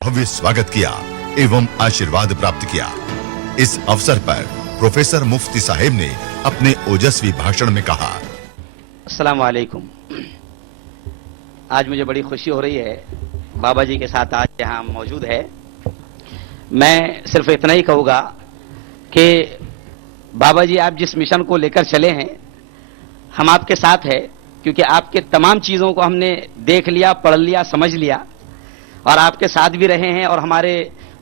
भव्य स्वागत किया एवं आशीर्वाद प्राप्त किया। इस अवसर पर प्रोफेसर मुफ्ती साहब ने अपने ओजस्वी भाषण में कहा, अस्सलाम वालेकुम। आज मुझे बड़ी खुशी हो रही है बाबा जी के साथ आज यहाँ मौजूद है। मैं सिर्फ इतना ही कहूँगा कि बाबा जी आप जिस मिशन को लेकर चले हैं हम आपके साथ हैं, क्योंकि आपके तमाम चीज़ों को हमने देख लिया, पढ़ लिया, समझ लिया और आपके साथ भी रहे हैं। और हमारे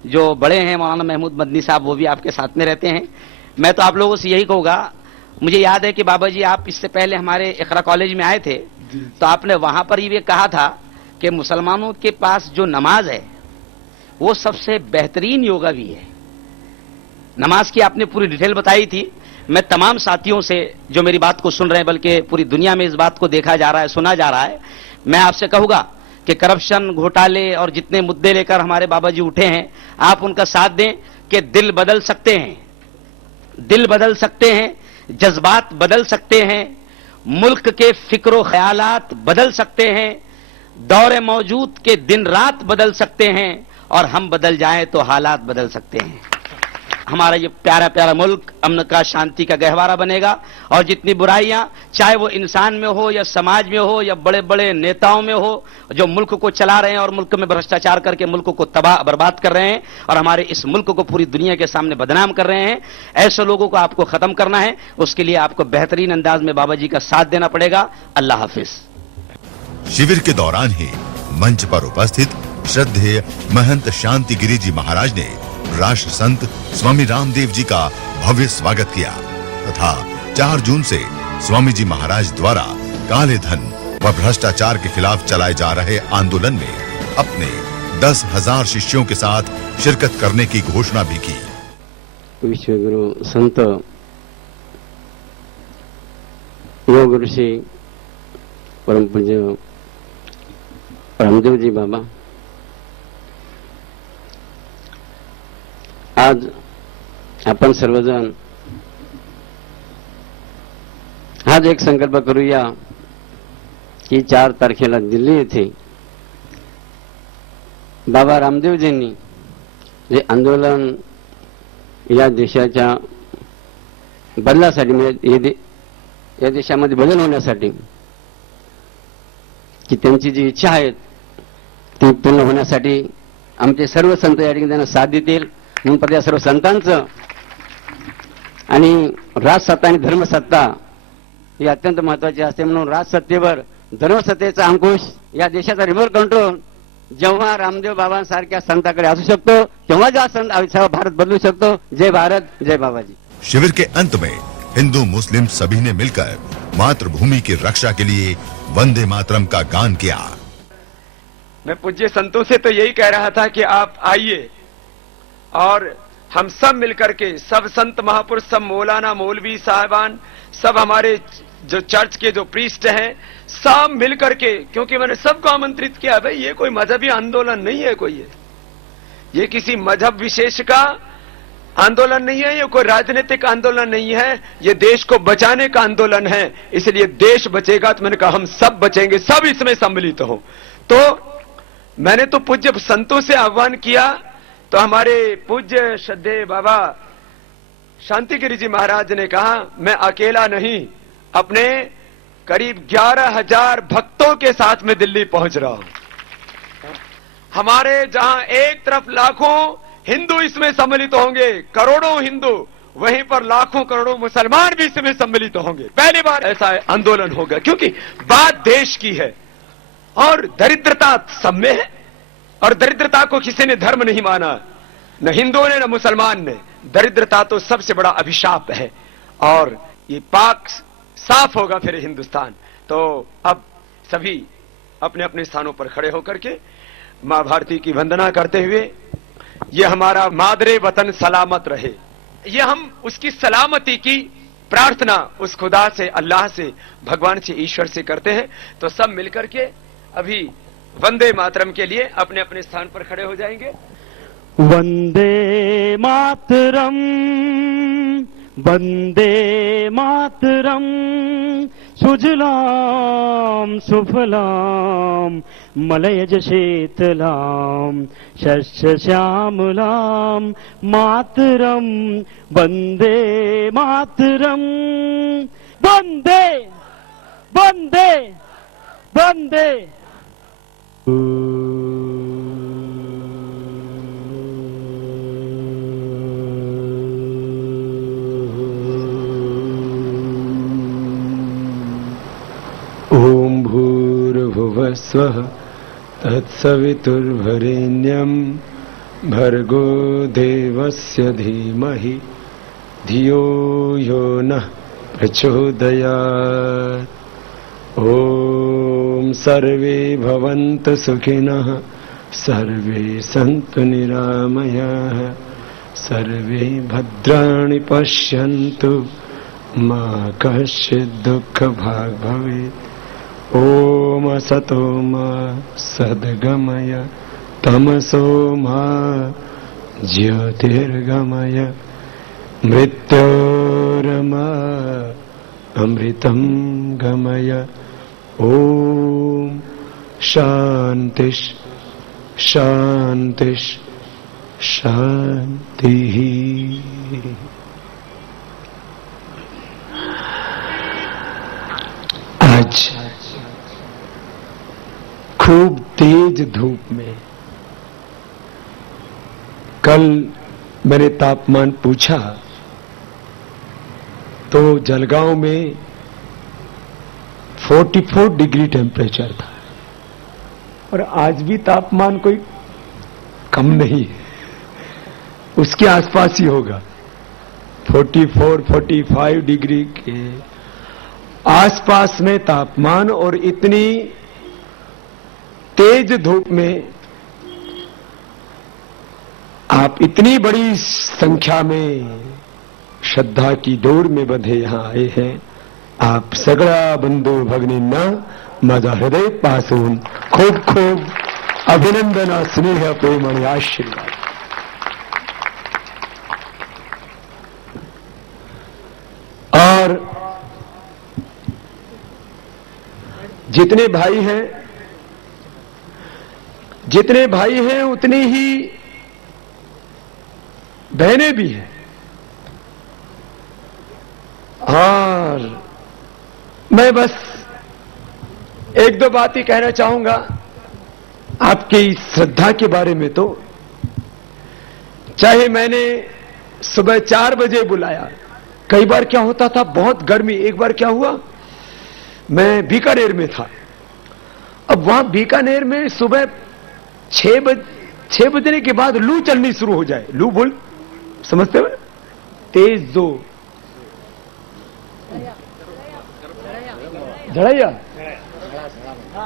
जो बड़े हैं मौलाना महमूद मदनी साहब वो भी आपके साथ में रहते हैं। मैं तो आप लोगों से यही कहूँगा, मुझे याद है कि बाबा जी आप इससे पहले हमारे इकरा कॉलेज में आए थे तो आपने वहां पर ये कहा था कि मुसलमानों के पास जो नमाज है वो सबसे बेहतरीन योगा भी है। नमाज की आपने पूरी डिटेल बताई थी। मैं तमाम साथियों से जो मेरी बात को सुन रहे हैं, बल्कि पूरी दुनिया में इस बात को देखा जा रहा है, सुना जा रहा है, मैं आपसे कहूंगा कि करप्शन, घोटाले और जितने मुद्दे लेकर हमारे बाबा जी उठे हैं आप उनका साथ दें कि दिल बदल सकते हैं, दिल बदल सकते हैं, जज्बात बदल सकते हैं, मुल्क के फिक्रो ख्यालात बदल सकते हैं, दौरे मौजूद के दिन रात बदल सकते हैं और हम बदल जाएं तो हालात बदल सकते हैं। हमारा ये प्यारा प्यारा मुल्क अमन का, शांति का गहवारा बनेगा और जितनी बुराइयां चाहे वो इंसान में हो या समाज में हो या बड़े बड़े नेताओं में हो जो मुल्क को चला रहे हैं और मुल्क में भ्रष्टाचार करके मुल्क को तबाह बर्बाद कर रहे हैं और हमारे इस मुल्क को पूरी दुनिया के सामने बदनाम कर रहे हैं, ऐसे लोगों को आपको खत्म करना है। उसके लिए आपको बेहतरीन अंदाज में बाबा जी का साथ देना पड़ेगा। अल्लाह हाफिज। शिविर के दौरान ही मंच पर उपस्थित श्रद्धेय महंत शांति गिरी जी महाराज ने राष्ट्र संत स्वामी रामदेव जी का भव्य स्वागत किया तथा 4 जून से स्वामी जी महाराज द्वारा काले धन व भ्रष्टाचार के खिलाफ चलाए जा रहे आंदोलन में अपने 10,000 शिष्यों के साथ शिरकत करने की घोषणा भी की। विश्वगुरु संत योग ऋषि परम पूज्य रामदेव जी बाबा आज आपण सर्वजण आज एक संकल्प करूया की 4 तारखेला दिल्ली येथे बाबा रामदेवजींनी जे आंदोलन या देशाच्या बदलासाठी म्हणजे या देशामध्ये बदल होण्यासाठी की त्यांची जी इच्छा आहे ती पूर्ण होण्यासाठी आमचे सर्व संत या ठिकाणी त्यांना साथ देतील म्हणून त्या सर्व संतांचं आणि राजसत्ता आणि धर्मसत्ता ही अत्यंत महत्वाची असते, म्हणून राजसत्तेवर धर्मसत्तेचा अंकुश या देशाचा रिमोट कंट्रोल जेव्हा रामदेव बाबांसारख्या संतांकडे असू शकतो तेव्हा हा संत भारत बदलू शकतो। जय भारत, जय बाबाजी। शिविर के अंत में हिंदू मुस्लिम सभी ने मिलकर मातृभूमि की रक्षा के लिए वंदे मातरम का गान किया। मैं पूज्य संतों से तो यही कह रहा था कि आप आइए और हम सब मिलकर के, सब संत महापुरुष, सब मौलाना मौलवी साहबान, सब हमारे जो चर्च के जो प्रीस्ट हैं, सब मिलकर के, क्योंकि मैंने सबको आमंत्रित किया। भाई ये कोई मजहबी आंदोलन नहीं है, कोई ये किसी मजहब विशेष का आंदोलन नहीं है, ये कोई राजनीतिक आंदोलन नहीं है, ये देश को बचाने का आंदोलन है। इसलिए देश बचेगा तो मैंने कहा हम सब बचेंगे, सब इसमें सम्मिलित हो। तो मैंने तो पूज्य संतों से आह्वान किया तो हमारे पूज्य श्रद्धेय बाबा शांतिगिरी जी महाराज ने कहा मैं अकेला नहीं, अपने करीब 11,000 भक्तों के साथ में दिल्ली पहुंच रहा हूं। हमारे जहां एक तरफ लाखों हिंदू इसमें सम्मिलित होंगे, करोड़ों हिंदू, वहीं पर लाखों करोड़ों मुसलमान भी इसमें सम्मिलित होंगे। पहली बार ऐसा आंदोलन होगा, क्योंकि बात देश की है और दरिद्रता सब में है और दरिद्रता को किसी ने धर्म नहीं माना, न हिंदुओं ने न मुसलमान ने। दरिद्रता तो सबसे बड़ा अभिशाप है और ये पाक साफ होगा फिर हिंदुस्तान। तो अब सभी अपने अपने स्थानों पर खड़े होकर के मां भारती की वंदना करते हुए, ये हमारा मादरे वतन सलामत रहे, ये हम उसकी सलामती की प्रार्थना उस खुदा से, अल्लाह से, भगवान से, ईश्वर से करते हैं। तो सब मिलकर के अभी वंदे मातरम के लिए अपने अपने स्थान पर खड़े हो जाएंगे। वंदे मातरम, वंदे मातरम, सुजलाम सुफलाम मलयज शीतलां शस्यश्यामलां मातरं वन्दे मातरं वन्दे वन्दे वन्दे। ओम भूर्भुवः स्वः तत्सवितुर्वरेण्यं भर्गो देवस्य धीमहि धियो यो नः प्रचोदयात्। ओम सर्वे भवन्तु सुखिनः सर्वे सन्तु निरामयाः सर्वे भद्राणि पश्यन्तु मा कश्चित् दुःखभाग् भवेत्। ओम असतो मा सद्गमय तमसो मा ज्योतिर्गमय मृत्योर्मा अमृतं गमय। ओम शान्तिः शान्तिः शान्तिः। आज खूब तेज धूप में, कल मैंने तापमान पूछा तो जलगांव में 44 डिग्री टेम्परेचर था और आज भी तापमान कोई कम नहीं है, उसके आसपास ही होगा। 44-45 डिग्री के आसपास में तापमान और इतनी तेज धूप में आप इतनी बड़ी संख्या में श्रद्धा की डोर में बंधे यहां आए हैं। आप सगळा बंधू भगिनींना माझा हृदय पासून खूब खूब अभिनंदन, स्नेह, प्रेम आणि आशीर्वाद। और जितने भाई हैं उतनी ही बहनें भी हैं। और मैं बस एक दो बात ही कहना चाहूंगा आपकी श्रद्धा के बारे में। तो चाहे मैंने सुबह 4 बजे बुलाया, कई बार क्या होता था बहुत गर्मी, एक बार क्या हुआ मैं बीकानेर में था, अब वहां बीकानेर में सुबह 6 बजने के बाद लू चलनी शुरू हो जाए। लू बोल समझते हो, तेज जो झड़ैया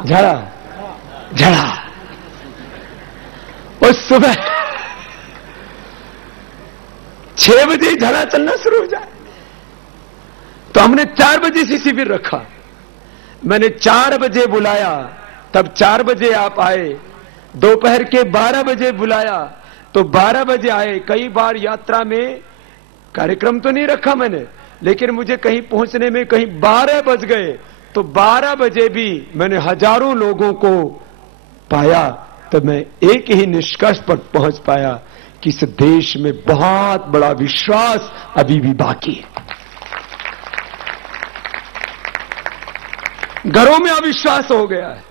झड़ा और सुबह 6 बजे झड़ा चलना शुरू हो जाए। तो हमने 4 बजे से शिविर रखा। मैंने 4 बजे बुलाया, तब 4 बजे आप आए। दोपहर के 12 बजे बुलाया तो 12 बजे आए। कई बार यात्रा में कार्यक्रम तो नहीं रखा मैंने, लेकिन मुझे कहीं पहुंचने में कहीं 12 बज गए, तो 12 बजे भी मैंने हजारों लोगों को पाया। तो मैं एक ही निष्कर्ष पर पहुंच पाया कि इस देश में बहुत बड़ा विश्वास अभी भी बाकी है। घरों में अविश्वास हो गया है।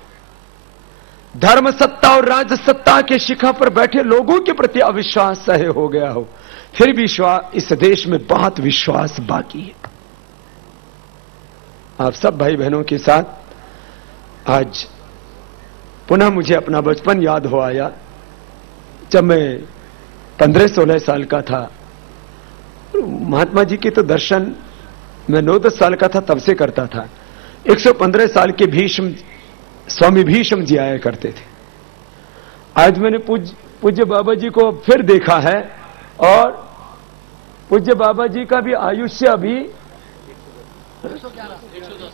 धर्म सत्ता और राज सत्ता के शिखर पर बैठे लोगों के प्रति अविश्वास सहे हो गया हो, फिर भी इस देश में बहुत विश्वास बाकी है। आप सब भाई बहनों के साथ आज पुनः मुझे अपना बचपन याद हो आया। जब मैं 15-16 साल का था, महात्मा जी के तो दर्शन मैं 9-10 साल का था तब से करता था। 115 साल के भीष्म स्वामी भीष्म जी आया करते थे। आज मैंने पूज्य बाबा जी को फिर देखा है और पूज्य बाबा जी का भी आयुष्य अभी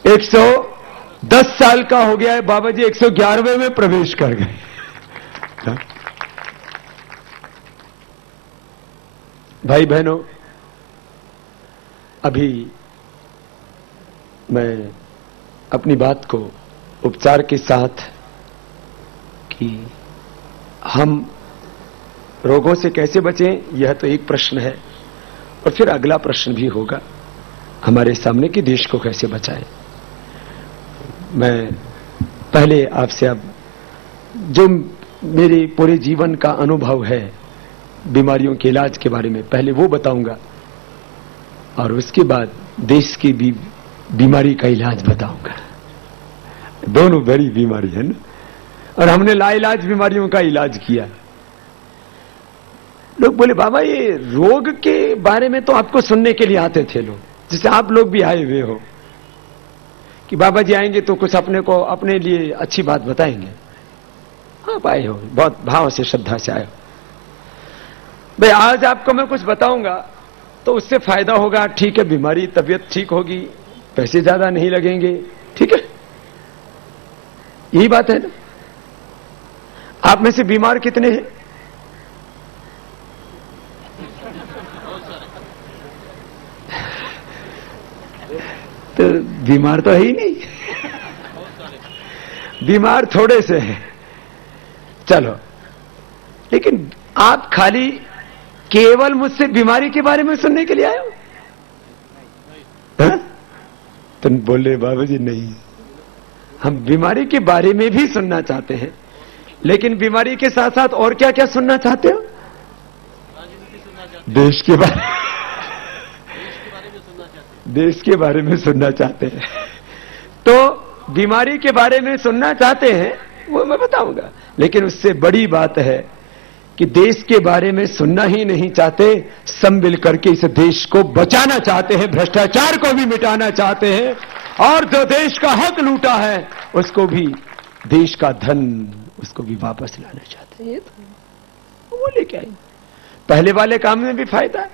110 साल का हो गया है। बाबा जी 111वें में प्रवेश कर गए। भाई बहनों, अभी मैं अपनी बात को उपचार के साथ कि हम रोगों से कैसे बचें, यह तो एक प्रश्न है, और फिर अगला प्रश्न भी होगा हमारे सामने कि देश को कैसे बचाएं। मैं पहले आपसे अब जो मेरे पूरे जीवन का अनुभव है बीमारियों के इलाज के बारे में, पहले वो बताऊंगा और उसके बाद देश की भी बीमारी का इलाज बताऊंगा। दोनों बड़ी बीमारी है ना, और हमने लाइलाज बीमारियों का इलाज किया। लोग बोले बाबा ये रोग के बारे में तो आपको सुनने के लिए आते थे लोग, जैसे आप लोग भी आए हुए हो कि बाबा जी आएंगे तो कुछ अपने लिए अच्छी बात बताएंगे। आप आए हो, बहुत भाव से श्रद्धा से आए हो। भाई आज आपको मैं कुछ बताऊंगा तो उससे फायदा होगा, ठीक है, बीमारी तबीयत ठीक होगी, पैसे ज्यादा नहीं लगेंगे, ठीक है, यही बात है ना। आप में से बीमार कितने हैं? तो बीमार तो है ही नहीं, बीमार थोड़े से हैं। चलो, लेकिन आप खाली केवल मुझसे बीमारी के बारे में सुनने के लिए आए हो? तुम बोले बाबा जी नहीं, हम बीमारी के बारे में भी सुनना चाहते हैं, लेकिन बीमारी के साथ साथ और क्या क्या सुनना चाहते हो? देश के बारे देश के बारे में सुनना चाहते हैं। तो बीमारी के बारे में सुनना चाहते हैं, वो मैं बताऊंगा, लेकिन उससे बड़ी बात है कि देश के बारे में सुनना ही नहीं चाहते, सब मिल करके इस देश को बचाना चाहते हैं, भ्रष्टाचार को भी मिटाना चाहते हैं, और जो देश का हक लूटा है उसको भी, देश का धन उसको भी वापस लाना चाहते हैं। ये तो वो लेके आएंगे। पहले वाले काम में भी फायदा है,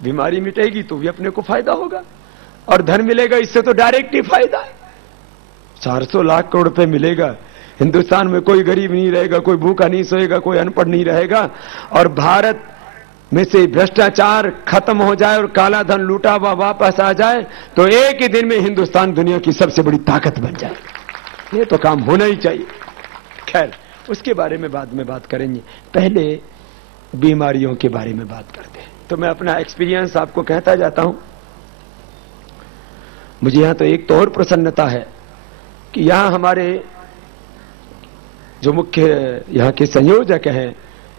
बीमारी मिटेगी तो भी अपने को फायदा होगा, और धन मिलेगा, इससे तो डायरेक्ट ही फायदा है। 400 लाख करोड़ रुपए मिलेगा, हिंदुस्तान में कोई गरीब नहीं रहेगा, कोई भूखा नहीं सोएगा, कोई अनपढ़ नहीं रहेगा, और भारत में से भ्रष्टाचार खत्म हो जाए और काला धन लूटा हुआ वापस आ जाए तो एक ही दिन में हिंदुस्तान दुनिया की सबसे बड़ी ताकत बन जाए। ये तो काम होना ही चाहिए। खैर, उसके बारे में बाद में बात करेंगे, पहले बीमारियों के बारे में बात करते हैं। तो मैं अपना एक्सपीरियंस आपको कहता जाता हूं। मुझे यहां तो एक तो और प्रसन्नता है कि यहां हमारे जो मुख्य यहां के संयोजक हैं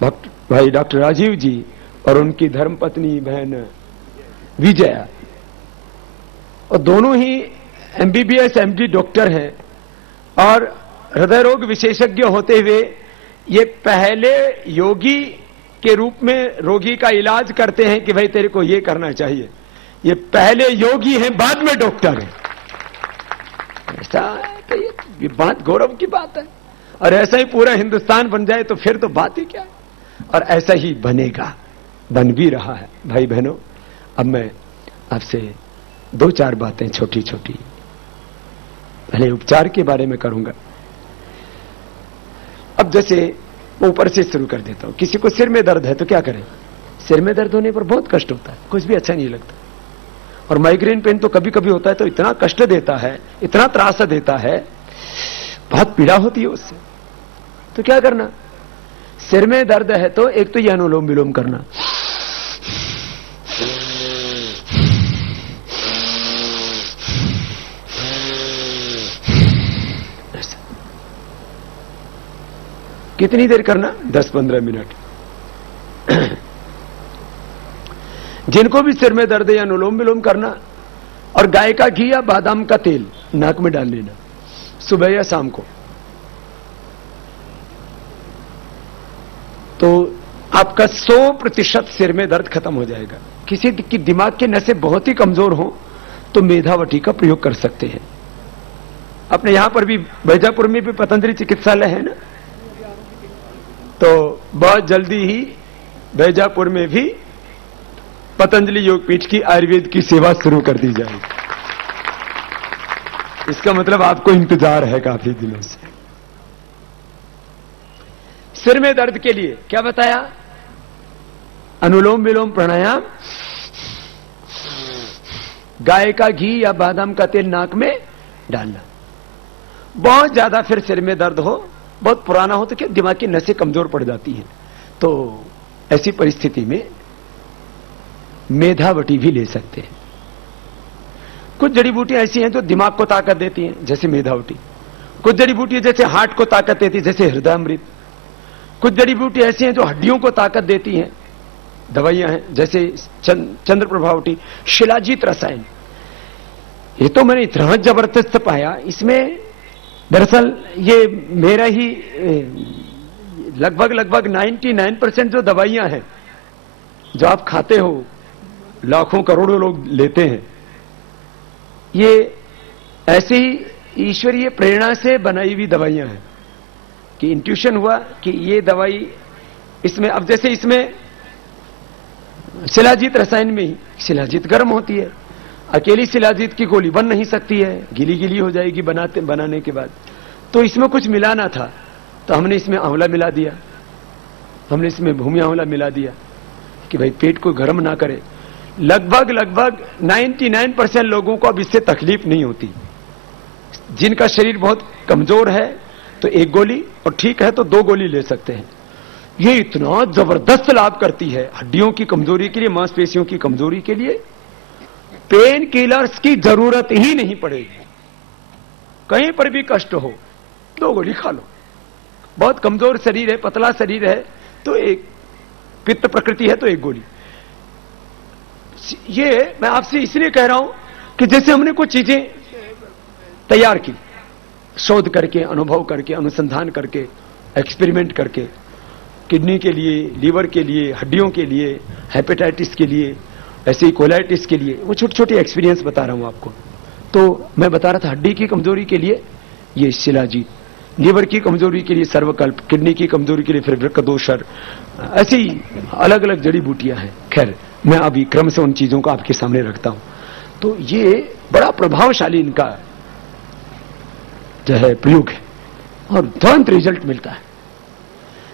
भाई डॉक्टर राजीव जी और उनकी धर्मपत्नी बहन विजया, और दोनों ही एमबीबीएस एमडी डॉक्टर हैं, और हृदय रोग विशेषज्ञ होते हुए ये पहले योगी के रूप में रोगी का इलाज करते हैं कि भाई तेरे को ये करना चाहिए। ये पहले योगी हैं, बाद में डॉक्टर हैं। ऐसा है तो ये बात गौरव की बात है, और ऐसा ही पूरा हिंदुस्तान बन जाए तो फिर तो बात ही क्या है, और ऐसा ही बनेगा, बन भी रहा है। भाई बहनों, अब मैं आपसे 2-4 बातें छोटी छोटी पहले उपचार के बारे में करूंगा। अब जैसे ऊपर से शुरू कर देता हूं। किसी को सिर में दर्द है तो क्या करें? सिर में दर्द होने पर बहुत कष्ट होता है, कुछ भी अच्छा नहीं लगता, और माइग्रेन पेन तो कभी कभी होता है तो इतना कष्ट देता है, इतना त्रास देता है, बहुत पीड़ा होती है उससे। तो क्या करना? सिर में दर्द है तो एक तो यह अनुलोम विलोम करना, कितनी देर करना? 10-15 मिनट। जिनको भी सिर में दर्द है या अनुलोम विलोम करना, और गाय का घी या बादाम का तेल नाक में डाल लेना सुबह या शाम को, तो आपका 100% सिर में दर्द खत्म हो जाएगा। किसी की दिमाग के नसें बहुत ही कमजोर हो तो मेधावटी का प्रयोग कर सकते हैं। अपने यहां पर भी बैजापुर में भी पतंजलि चिकित्सालय है ना, तो बहुत जल्दी ही बैजापुर में भी पतंजलि योगपीठ की आयुर्वेद की सेवा शुरू कर दी जाएगी। इसका मतलब आपको इंतजार है काफी दिनों से। सिर में दर्द के लिए क्या बताया? अनुलोम विलोम प्राणायाम, गाय का घी या बादाम का तेल नाक में डालना। बहुत ज्यादा फिर सिर में दर्द हो बहुत पुराना हो तो क्या दिमाग की नसें कमजोर पड़ जाती हैं। तो ऐसी परिस्थिति में मेधावटी भी ले सकते हैं। कुछ जड़ी बूटियां ऐसी हैं जो दिमाग को ताकत देती हैं, जैसे मेधावटी। कुछ जड़ी बूटियां जैसे हार्ट को ताकत देती है, जैसे हृदयामृत। कुछ जड़ी बूटियां ऐसी हैं जो हड्डियों को ताकत देती हैं, दवाइयां हैं, जैसे चंद्र प्रभावटी। शिलाजीत रसायन, ये तो मैंने इतना जबरदस्त पाया इसमें। दरअसल ये मेरा ही लगभग 99% जो दवाइयां हैं जो आप खाते हो, लाखों करोड़ों लोग लेते हैं, ये ऐसे ही ईश्वरीय प्रेरणा से बनाई हुई दवाइयां हैं कि इंट्यूशन हुआ कि ये दवाई इसमें, अब जैसे इसमें शिलाजीत रसायन में ही शिलाजीत गर्म होती है, अकेली शिलाजीत की गोली बन नहीं सकती है, गीली गीली हो जाएगी बनाने के बाद। तो इसमें कुछ मिलाना था, तो हमने इसमें आंवला मिला दिया, हमने इसमें भूमि आंवला मिला दिया कि भाई पेट को गर्म ना करे। लगभग 99% लोगों को अब इससे तकलीफ नहीं होती। जिनका शरीर बहुत कमजोर है तो एक गोली, और ठीक है तो 2 गोली ले सकते हैं। ये इतना जबरदस्त लाभ करती है हड्डियों की कमजोरी के लिए, मांसपेशियों की कमजोरी के लिए। पेन किलर्स की जरूरत ही नहीं पड़ेगी। कहीं पर भी कष्ट हो 2 गोली खा लो। बहुत कमजोर शरीर है, पतला शरीर है तो एक, पित्त प्रकृति है तो 1 गोली। ये मैं आपसे इसलिए कह रहा हूं कि जैसे हमने कुछ चीजें तैयार की, शोध करके, अनुभव करके, अनुसंधान करके, एक्सपेरिमेंट करके, किडनी के लिए, लीवर के लिए, हड्डियों के लिए, हेपेटाइटिस के लिए, ऐसे ही कोलाइटिस के लिए, वो छोटे छोटे एक्सपीरियंस बता रहा हूं आपको। तो मैं बता रहा था हड्डी की कमजोरी के लिए ये शिलाजीत, लीवर की कमजोरी के लिए सर्वकल्प, किडनी की कमजोरी के लिए फिर वृक्कदोषर, ऐसी अलग अलग जड़ी बूटियां हैं। खैर मैं अभी क्रम से उन चीजों को आपके सामने रखता हूं। तो ये बड़ा प्रभावशाली इनका जो है प्रयोग है और तुरंत रिजल्ट मिलता है।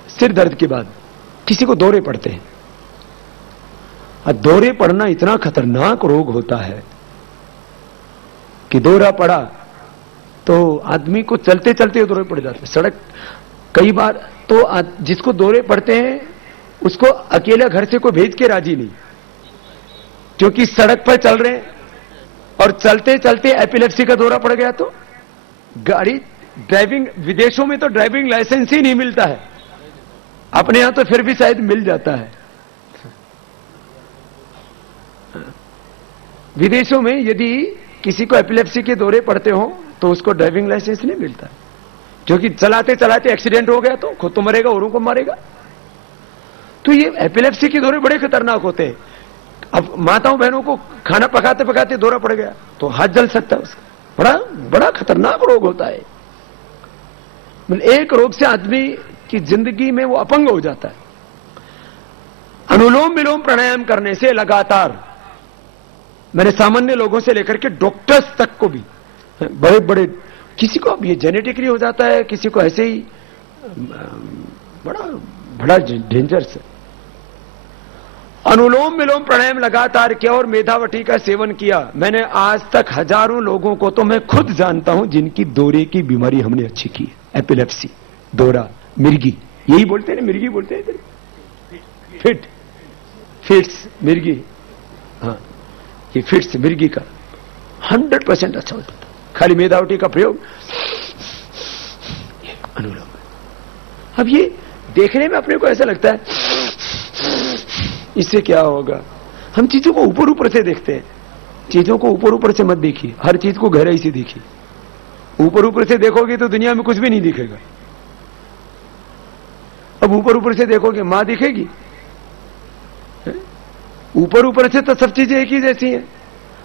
सिर दर्द के बाद किसी को दौरे पड़ते हैं, और दौरे पड़ना इतना खतरनाक रोग होता है कि दौरा पड़ा तो आदमी को चलते चलते दौरे पड़ जाते हैं। सड़क कई बार तो जिसको दौरे पड़ते हैं उसको अकेला घर से कोई भेज के राजी नहीं, क्योंकि सड़क पर चल रहे हैं और चलते चलते एपिलेप्सी का दौरा पड़ गया तो गाड़ी ड्राइविंग, विदेशों में तो ड्राइविंग लाइसेंस ही नहीं मिलता है, अपने यहां तो फिर भी शायद मिल जाता है। विदेशों में यदि किसी को एपिलेप्सी के दौरे पड़ते हो तो उसको ड्राइविंग लाइसेंस नहीं मिलता, क्योंकि चलाते चलाते एक्सीडेंट हो गया तो खुद तो मरेगा, औरों को मारेगा। तो ये एपिलेप्सी के दौरे बड़े खतरनाक होते हैं। अब माताओं बहनों को खाना पकाते पकाते दौरा पड़ गया तो हाथ जल सकता है उसका, बड़ा बड़ा खतरनाक रोग होता है। मतलब एक रोग से आदमी की जिंदगी में वो अपंग हो जाता है। अनुलोम विलोम प्राणायाम करने से लगातार, मैंने सामान्य लोगों से लेकर के डॉक्टर्स तक को भी, बड़े बड़े, किसी को अब ये जेनेटिकली हो जाता है, किसी को ऐसे ही, बड़ा बड़ा डेंजरस है। अनुलोम विलोम प्राणायाम लगातार किया और मेधावटी का सेवन किया। मैंने आज तक हजारों लोगों को, तो मैं खुद जानता हूं जिनकी दौरे की बीमारी हमने अच्छी की है। एपिलेप्सी, दौरा, मिर्गी, यही बोलते हैं ना, मिर्गी बोलते हैं, फिट्स, मिर्गी, हाँ ये फिट्स मिर्गी का 100% अच्छा होता था, खाली मेधावटी का प्रयोग, अनुलोम। अब ये देखने में अपने को ऐसा लगता है इससे क्या होगा। हम चीजों को ऊपर ऊपर से देखते हैं, चीजों को ऊपर ऊपर से मत देखिए, हर चीज को गहराई से देखिए। ऊपर ऊपर से देखोगे तो दुनिया में कुछ भी नहीं दिखेगा। अब ऊपर ऊपर से देखोगे मां दिखेगी, ऊपर ऊपर से तो सब चीजें एक ही जैसी हैं।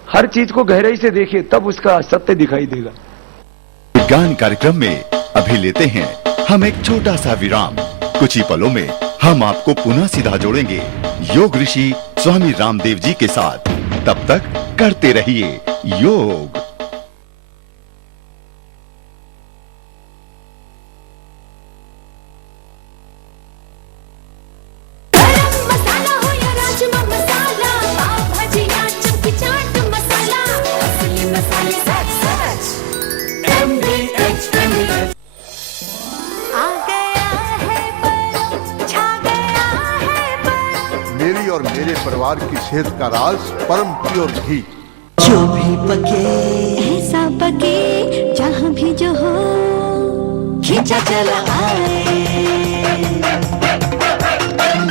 हर चीज को गहराई से देखिए तब उसका सत्य दिखाई देगा। विज्ञान कार्यक्रम में अभी लेते हैं हम एक छोटा सा विराम। कुछ ही पलों में हम आपको पुनः सीधा जोड़ेंगे योग ऋषि स्वामी रामदेव जी के साथ। तब तक करते रहिए योग। आज और मेरे परिवार की सेहत का राज परम प्योर घी। जो भी पके ऐसा पके जहाँ भी जो हो खींचा चला आए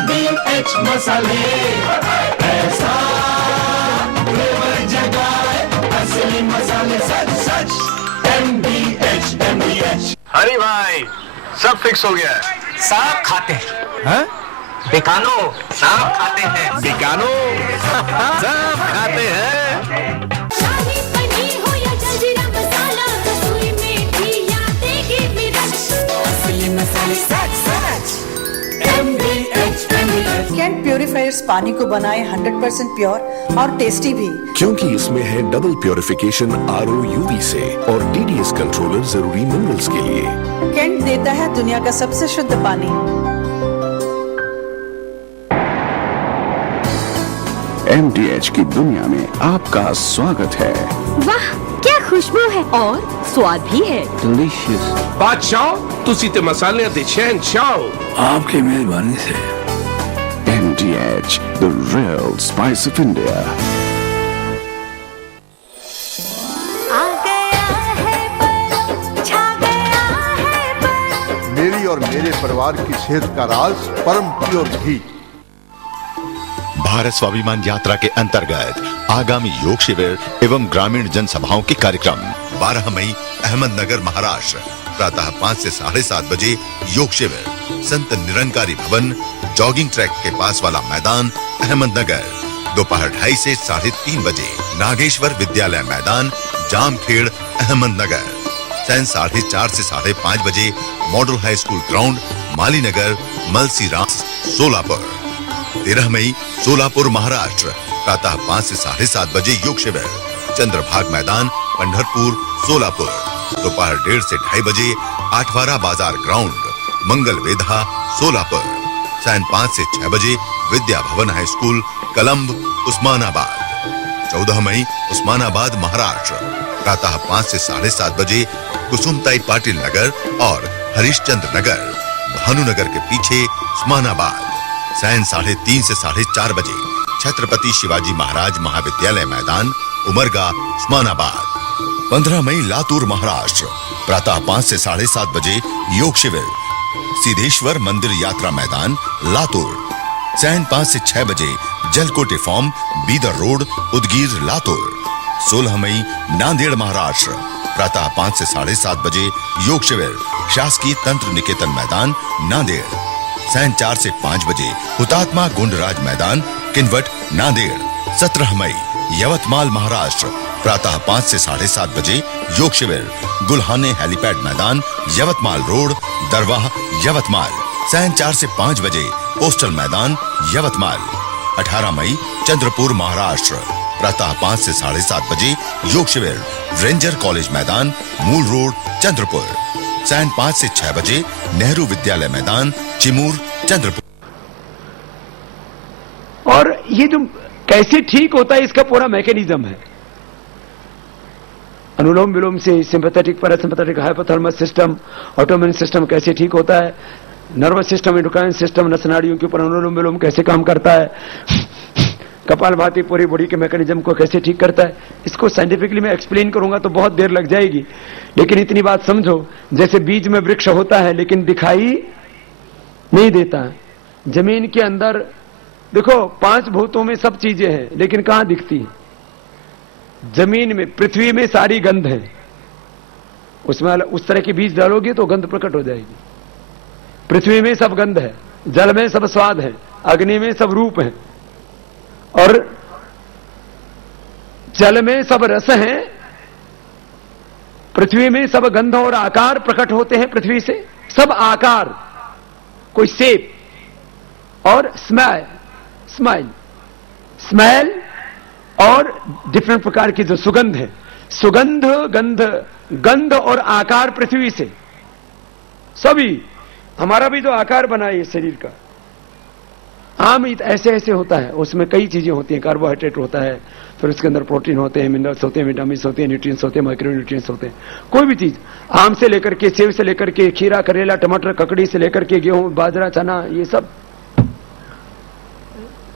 DH मसाले ऐसा फ्लेवर जगाए असली मसाले सच सच MDH अरे भाई सब फिक्स हो गया है। सांप खाते हैं बिकानो सांप खाते हैं बिकानो सब खाते हैं। शाही पनीर हो या जलजीरा मसाला कसूरी मेथी या देगी मिर्च असली मसाले सच सच MDH कैंट प्योरीफायर्स पानी को बनाए 100% प्योर और टेस्टी भी, क्योंकि इसमें है डबल प्योरिफिकेशन RO UV से और DDS कंट्रोलर जरूरी मिनरल्स के लिए। कैंट देता है दुनिया का सबसे शुद्ध पानी। MDH की दुनिया में आपका स्वागत है। वाह क्या खुशबू है और स्वाद भी है। डिलीशियस बादशाह तुसी ते मसाले दे शहंशाह आपकी मेहरबानी से। MDH, the real spice of India. आ गया है पल, छा गया है पल। मेरी और मेरे परिवार की सेहत का राज परम प्योर घी। भारत स्वाभिमान यात्रा के अंतर्गत आगामी योग शिविर एवं ग्रामीण जनसभाओं के कार्यक्रम 12 मई अहमदनगर महाराष्ट्र प्रातः 5 से 7:30 बजे योग शिविर संत निरंकारी भवन जॉगिंग ट्रैक के पास वाला मैदान अहमदनगर। दोपहर 2:30 से 3:30 बजे नागेश्वर विद्यालय मैदान जामखेड़ अहमदनगर। सैन 4:30 से 5:30 बजे model high school ground Malinagar Malsiram Solapur. 13 मई सोलापुर महाराष्ट्र प्रातः 5 से 7:30 बजे योग शिविर चंद्रभाग मैदान पंढरपुर सोलापुर। दोपहर 1:30 से 2:30 बजे आठवारा बाजार ग्राउंड मंगल वेधा सोलापुर। सायं 5 से 6 बजे विद्या भवन हाई स्कूल कलंब उस्मानाबाद। 14 मई उस्मानाबाद महाराष्ट्र प्रातः 5 से 7:30 बजे कुसुमताई पाटिल नगर और हरिश्चंद्र नगर भानुनगर के पीछे उस्मानाबाद। सायं 3:30 से 4:30 बजे छत्रपति शिवाजी महाराज महाविद्यालय मैदान उमरगा उस्मानाबाद। 15 मई लातूर महाराष्ट्र प्रातः 5 से 7:30 बजे योग शिविर सिद्धेश्वर मंदिर यात्रा मैदान लातूर। सायं 5 से 6 बजे जलकोटे फॉर्म बीदर रोड उदगीर लातूर। 16 मई नांदेड़ महाराष्ट्र प्रातः 5 से 7:30 बजे योग शिविर शासकीय तंत्र निकेतन मैदान नांदेड़। सायं 4 से 5 बजे हुतात्मा गुंडराज मैदान किनवट नांदेड़। 17 मई यवतमाल महाराष्ट्र प्रातः 5 से 7:30 बजे योग शिविर गुल्हाने हेलीपैड मैदान यवतमाल रोड दरवाह यवतमाल। सायं 4 से 5 बजे पोस्टल मैदान यवतमाल। 18 मई चंद्रपुर महाराष्ट्र प्रातः 5 से 7:30 बजे योग शिविर रेंजर कॉलेज मैदान मूल रोड चंद्रपुर। सायं 5 से 6 बजे नेहरू विद्यालय मैदान चिमूर चंद्रपुर। और ये जो कैसे ठीक होता है इसका पूरा मैकेनिज्म है। अनुलोम विलोम से sympathetic parasympathetic hypothalamus system autonomic system कैसे ठीक होता है, नर्वस सिस्टम एंडोक्राइन सिस्टम नस नाड़ियों के ऊपर अनुलोम विलोम कैसे काम करता है, कपालभाति पूरी बॉडी के मैकेनिज्म को कैसे ठीक करता है, इसको साइंटिफिकली मैं एक्सप्लेन करूंगा तो बहुत देर लग जाएगी। लेकिन इतनी बात समझो, जैसे बीज में वृक्ष होता है लेकिन दिखाई नहीं देता। जमीन के अंदर देखो 5 भूतों में सब चीजें हैं लेकिन कहां दिखती है? जमीन में पृथ्वी में सारी गंध है, उसमें उस तरह के बीज डालोगे तो गंध प्रकट हो जाएगी। पृथ्वी में सब गंध है, जल में सब स्वाद है, अग्नि में सब रूप है और जल में सब रस है। पृथ्वी में सब गंध और आकार प्रकट होते हैं पृथ्वी से, सब आकार, कोई शेप और स्मेल और डिफरेंट प्रकार की जो सुगंध है, सुगंध गंध और आकार पृथ्वी से सभी। हमारा भी जो आकार बना है शरीर का आम ऐसे ऐसे होता है, उसमें कई चीजें होती हैं। कार्बोहाइड्रेट होता है, फिर उसके अंदर प्रोटीन होते हैं, मिनरल्स होते हैं, विटामिन होते हैं, न्यूट्रिएंट्स होते हैं, माइक्रो न्यूट्रिएंट्स होते हैं। कोई भी चीज आम से लेकर के, सेब से लेकर के, खीरा करेला टमाटर ककड़ी से लेकर के, गेहूं बाजरा चना, ये सब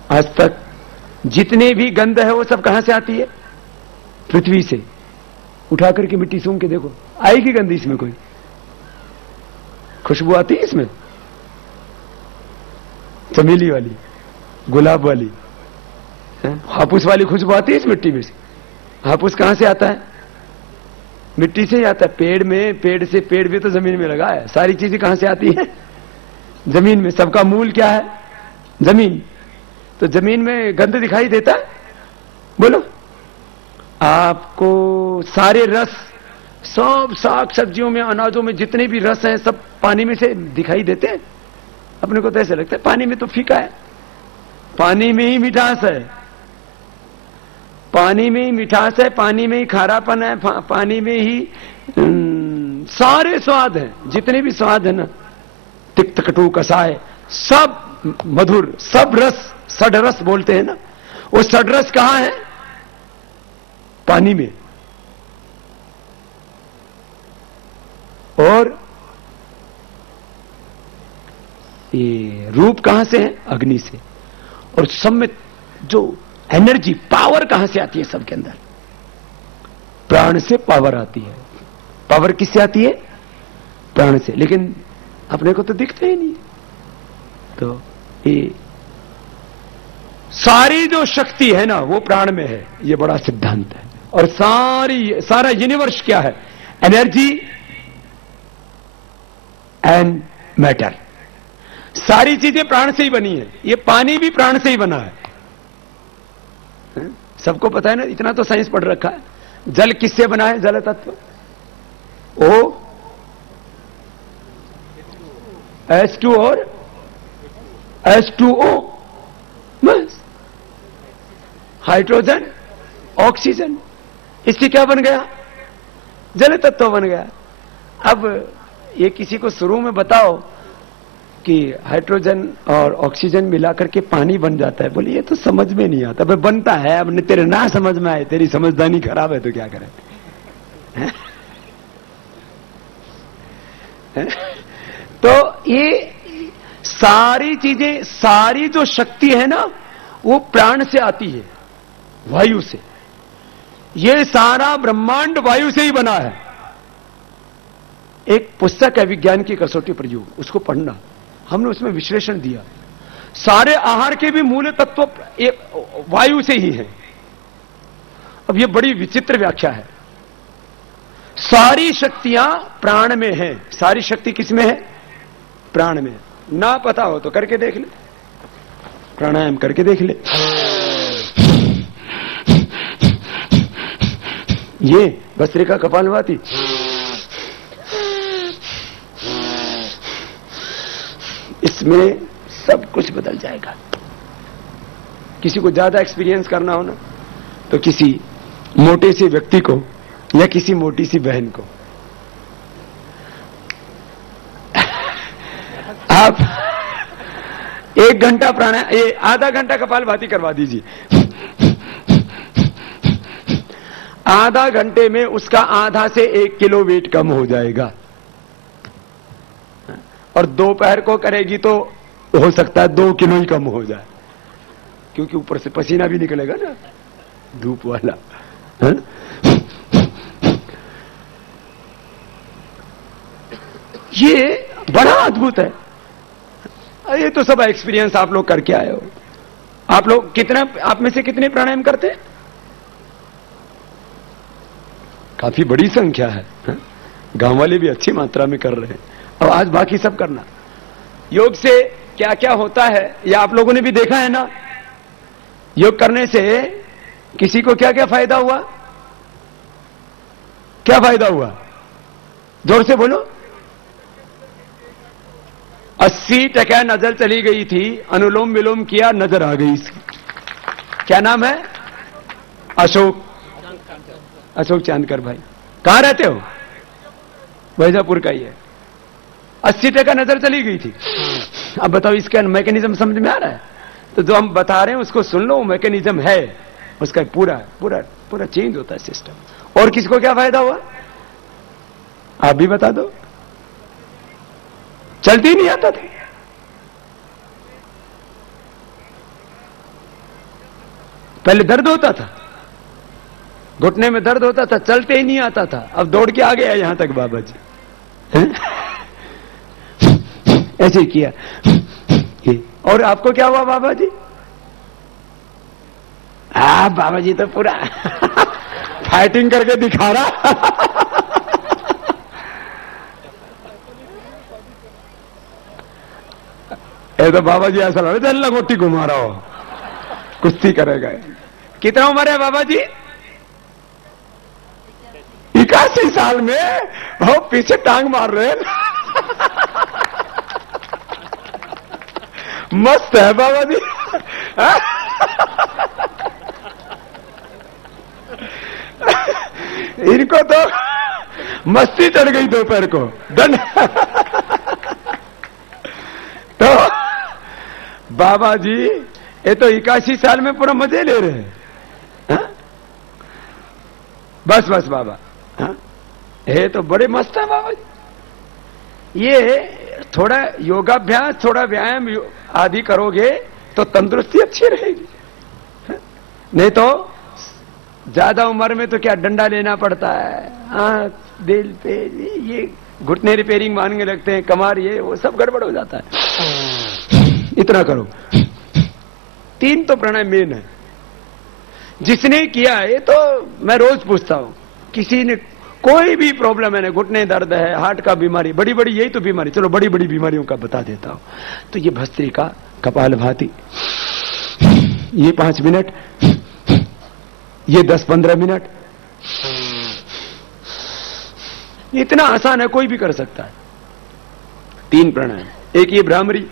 आज तक जितने भी गंध है वो सब कहां से आती है? पृथ्वी से। उठा करके मिट्टी सूंघ के देखो, आएगी गंध इसमें कोई? खुशबू आती है इसमें? चमेली वाली, गुलाब वाली, हापुस वाली खुशबू आती है इस मिट्टी में से? हापुस कहां से आता है? मिट्टी से ही आता है। पेड़ में, पेड़ से, पेड़ भी तो जमीन में लगा है। सारी चीजें कहां से आती है? जमीन में। सबका मूल क्या है? जमीन। तो जमीन में गंध दिखाई देता है? बोलो। आपको सारे रस, सब साग सब्जियों में, अनाजों में जितने भी रस हैं सब पानी में से दिखाई देते हैं? अपने को तो ऐसे लगता है पानी में तो फीका है, पानी में ही मिठास है, पानी में ही मिठास है, पानी में ही खारापन है, पानी में ही सारे स्वाद हैं। जितने भी स्वाद है ना, तिक्त कटु कसाय, सब मधुर, सब रस, षड्रस बोलते हैं ना, वो षड्रस कहां है? पानी में। और ये रूप कहां से है? अग्नि से। और सब में जो एनर्जी, पावर कहां से आती है? सबके अंदर प्राण से पावर आती है। पावर किससे आती है? प्राण से। लेकिन अपने को तो दिखता ही नहीं। तो ये सारी जो शक्ति है ना वो प्राण में है, ये बड़ा सिद्धांत है। और सारा यूनिवर्स क्या है? Energy and matter. सारी चीजें प्राण से ही बनी है। ये पानी भी प्राण से ही बना है। सबको पता है ना, इतना तो साइंस पढ़ रखा है। जल किससे बना है? जल तत्व। ओ H2 और H2O, बस। हाइड्रोजन, ऑक्सीजन, इससे क्या बन गया? जल तत्व बन गया। अब ये किसी को शुरू में बताओ कि हाइड्रोजन और ऑक्सीजन मिलाकर के पानी बन जाता है, बोले ये तो समझ में नहीं आता। भाई बनता है, अब तेरे ना समझ में आए, तेरी समझदारी खराब है तो क्या करें? तो ये सारी चीजें, सारी जो शक्ति है ना वो प्राण से आती है, वायु से। ये सारा ब्रह्मांड वायु से ही बना है। एक पुस्तक है विज्ञान की कसौटी पर योग, उसको पढ़ना। हमने उसमें विश्लेषण दिया। सारे आहार के भी मूल तत्व वायु से ही है। अब ये बड़ी विचित्र व्याख्या है। सारी शक्तियां प्राण में हैं। सारी शक्ति किसमें है? प्राण में। ना पता हो तो करके देख ले, प्राणायाम करके देख ले। ये भस्त्रिका कपालभाति, इसमें सब कुछ बदल जाएगा। किसी को ज्यादा एक्सपीरियंस करना हो ना, तो किसी मोटे से व्यक्ति को या किसी मोटी सी बहन को आप 1 घंटा प्राणायाम, ये आधा घंटा कपालभाति करवा दीजिए। आधा घंटे में उसका आधा से 1 किलो वेट कम हो जाएगा। और दोपहर को करेगी तो हो सकता है 2 किलो ही कम हो जाए, क्योंकि ऊपर से पसीना भी निकलेगा ना, धूप वाला। ये बड़ा अद्भुत है। ये तो सब एक्सपीरियंस आप लोग करके आए हो। आप लोग कितना, आप में से कितने प्राणायाम करते हैं? काफी बड़ी संख्या है। गांव वाले भी अच्छी मात्रा में कर रहे हैं। अब आज बाकी सब करना। योग से क्या क्या होता है या आप लोगों ने भी देखा है ना। योग करने से किसी को क्या क्या फायदा हुआ? क्या फायदा हुआ? जोर से बोलो। 80% नजर चली गई थी, अनुलोम विलोम किया, नजर आ गई इसकी। क्या नाम है? अशोक चांदकर भाई। कहां रहते हो? वैजापुर का ही है। 80% नजर चली गई थी। अब बताओ इसका मैकेनिज्म समझ में आ रहा है? तो जो हम बता रहे हैं उसको सुन लो, मैकेनिज्म है उसका। पूरा पूरा पूरा चेंज होता है सिस्टम। और किसको क्या फायदा हुआ? आप भी बता दो। चलती ही नहीं आता था। पहले दर्द होता था, घुटने में दर्द होता था, चलते ही नहीं आता था, अब दौड़ के आ गया यहां तक बाबा जी। ऐसे ही किया। और आपको क्या हुआ बाबा जी? बाबा जी तो पूरा फाइटिंग करके दिखा रहा। ये तो बाबा जी ऐसा लग रहा है लंगोटी घुमा रहा हो, कुश्ती करेगा। कितना उम्र है बाबा जी? 81 साल में हो, पीछे टांग मार रहे हैं। मस्त है बाबा जी। इनको तो मस्ती चढ़ गई दोपहर को। दंड। तो बाबा जी ये तो 81 साल में पूरा मजे ले रहे हैं। हाँ? बस बस बाबा, हाँ? ये तो बड़े मस्त है बाबा जी। ये थोड़ा योगाभ्यास, थोड़ा व्यायाम आदि करोगे तो तंदुरुस्ती अच्छी रहेगी। हाँ? नहीं तो ज्यादा उम्र में तो क्या डंडा लेना पड़ता है, आंख, दिल पे, ये घुटने रिपेयरिंग मांगने लगते हैं, कमर, ये वो सब गड़बड़ हो जाता है। इतना करो। 3 तो प्राणायाम मेन है। जिसने किया है तो मैं रोज पूछता हूं, किसी ने कोई भी प्रॉब्लम है ना, घुटने दर्द है, हार्ट का बीमारी, बड़ी बड़ी यही तो बीमारी, चलो बड़ी बड़ी बीमारियों का बता देता हूं। तो ये भस्त्रिका, कपालभाति, ये 5 मिनट, ये 10-15 मिनट, इतना आसान है, कोई भी कर सकता है। 3 प्राणायाम। एक ये भ्रामरी,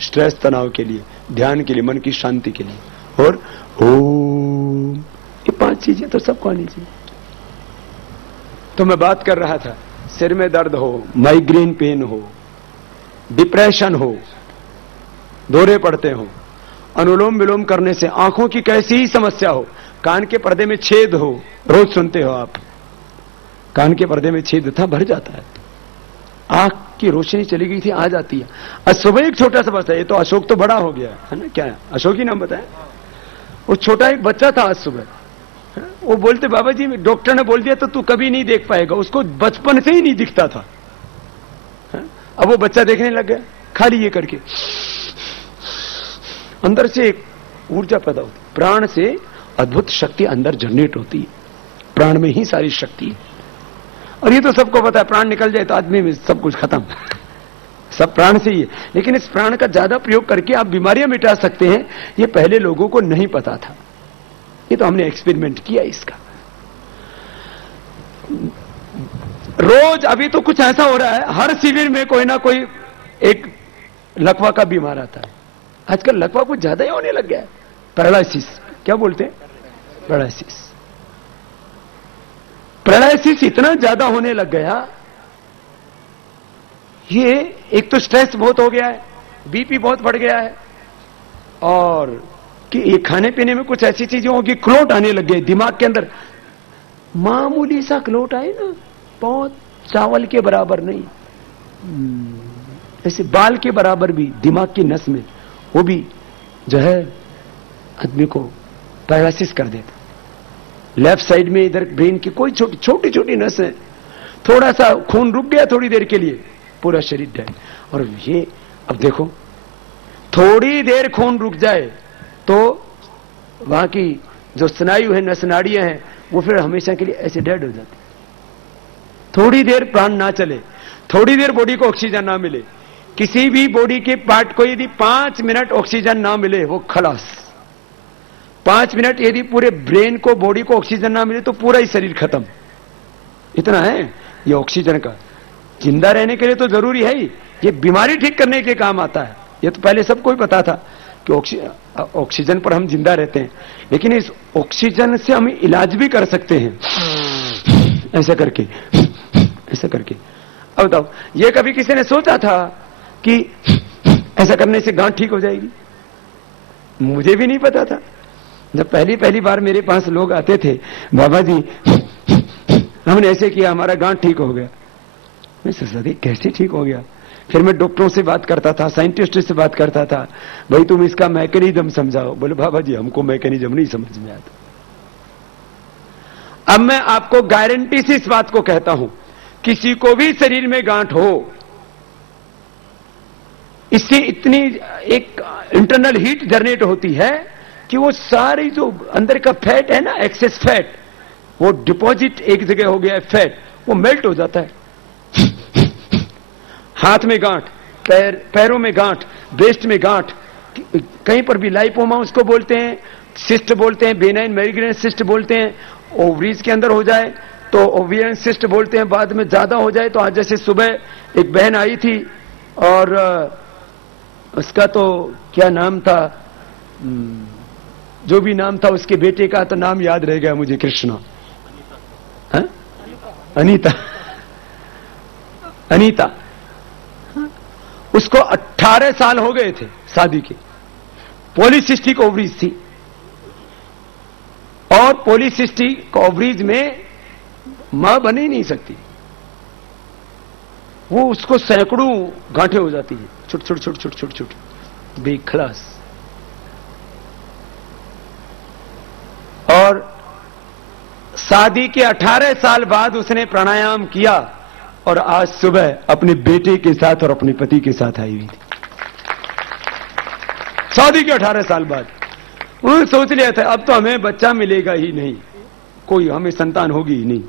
स्ट्रेस, तनाव के लिए, ध्यान के लिए, मन की शांति के लिए, और ओम, ये 5 चीजें तो सबको आनी चाहिए। तो मैं बात कर रहा था, सिर में दर्द हो, माइग्रेन पेन हो, डिप्रेशन हो, दौरे पड़ते हो, अनुलोम विलोम करने से आंखों की कैसी ही समस्या हो, कान के पर्दे में छेद हो, रोज सुनते हो आप, कान के पर्दे में छेद था, भर जाता है, आंख की रोशनी चली गई थी, आ जाती है। आज सुबह एक छोटा सा बच्चा, ये तो अशोक तो बड़ा हो गया है ना, क्या है अशोक ही नाम बताया, वो छोटा एक बच्चा था आज सुबह, वो बोलते बाबा जी डॉक्टर ने बोल दिया तो तू कभी नहीं देख पाएगा, उसको बचपन से ही नहीं दिखता था। अब वो बच्चा देखने लग गया, खाली ये करके अंदर से एक ऊर्जा पैदा होती, प्राण से अद्भुत शक्ति अंदर जनरेट होती है, प्राण में ही सारी शक्ति है। और ये तो सबको पता है, प्राण निकल जाए तो आदमी में सब कुछ खत्म, सब प्राण से ही है। लेकिन इस प्राण का ज्यादा प्रयोग करके आप बीमारियां मिटा सकते हैं, ये पहले लोगों को नहीं पता था, ये तो हमने एक्सपेरिमेंट किया इसका। रोज अभी तो कुछ ऐसा हो रहा है, हर शिविर में कोई ना कोई एक लकवा का बीमार आता है। आजकल लकवा कुछ ज्यादा ही होने लग गया है, पैरालिसिस, क्या बोलते हैं, पैरालिसिस। पैरालिसिस इतना ज्यादा होने लग गया, ये एक तो स्ट्रेस बहुत हो गया है, बीपी बहुत बढ़ गया है, और कि ये खाने पीने में कुछ ऐसी चीजें होगी, क्लोट आने लग गए दिमाग के अंदर, मामूली सा क्लोट आए ना, बहुत चावल के बराबर नहीं, ऐसे बाल के बराबर भी दिमाग की नस में, वो भी जो है आदमी को पैरालिसिस कर देता। लेफ्ट साइड में इधर ब्रेन की कोई छोटी छोटी नस है, थोड़ा सा खून रुक गया थोड़ी देर के लिए, पूरा शरीर डेड। और ये अब देखो, थोड़ी देर खून रुक जाए तो वहां की जो स्नायु है, नस नाड़ियां हैं, वो फिर हमेशा के लिए ऐसे डेड हो जाती। थोड़ी देर प्राण ना चले, थोड़ी देर बॉडी को ऑक्सीजन ना मिले, किसी भी बॉडी के पार्ट को यदि 5 मिनट ऑक्सीजन ना मिले, वो खलास। 5 मिनट यदि पूरे ब्रेन को, बॉडी को ऑक्सीजन ना मिले तो पूरा ही शरीर खत्म। इतना है ये ऑक्सीजन का, जिंदा रहने के लिए तो जरूरी है ही, ये बीमारी ठीक करने के काम आता है। ये तो पहले सबको ही पता था कि ऑक्सीजन पर हम जिंदा रहते हैं, लेकिन इस ऑक्सीजन से हम इलाज भी कर सकते हैं, ऐसा करके, ऐसा करके। अब बताओ, ये कभी किसी ने सोचा था कि ऐसा करने से गांठ ठीक हो जाएगी? मुझे भी नहीं पता था। जब पहली बार मेरे पास लोग आते थे, बाबा जी हमने ऐसे किया, हमारा गांठ ठीक हो गया। मैं सोचा थी कैसे ठीक हो गया, फिर मैं डॉक्टरों से बात करता था, साइंटिस्ट से बात करता था, भाई तुम इसका मैकेनिज्म समझाओ। बोले बाबा जी हमको मैकेनिज्म नहीं समझ में आता। अब मैं आपको गारंटी से इस बात को कहता हूं, किसी को भी शरीर में गांठ हो, इससे इतनी एक इंटरनल हीट जनरेट होती है कि वो सारी जो अंदर का फैट है ना, एक्सेस फैट, वो डिपॉजिट एक जगह हो गया है, फैट वो मेल्ट हो जाता है। हाथ में गांठ, पैरों में गांठ, ब्रेस्ट में गांठ, कहीं पर भी लाइपोमा उसको बोलते हैं, सिस्ट बोलते हैं, बेनाइन मैरिग्रेन सिस्ट बोलते हैं। ओवरीज के अंदर हो जाए तो ओवियन सिस्ट बोलते हैं, बाद में ज्यादा हो जाए तो आज जैसे सुबह एक बहन आई थी और उसका तो क्या नाम था, जो भी नाम था उसके बेटे का तो नाम याद रह गया मुझे, कृष्णा, अनीता, अनीता, उसको 18 साल हो गए थे शादी के, पॉलीसिस्टिक ओवरीज थी और पॉलीसिस्टिक ओवरीज में मां बन ही नहीं सकती, वो उसको सैकड़ों गांठें हो जाती है, छोट छोट छोट छोट छोट छोट बेखलास। और शादी के 18 साल बाद उसने प्राणायाम किया और आज सुबह अपने बेटे के साथ और अपने पति के साथ आई हुई थी, शादी के 18 साल बाद। उन्होंने सोच लिया था अब तो हमें बच्चा मिलेगा ही नहीं, कोई हमें संतान होगी ही नहीं।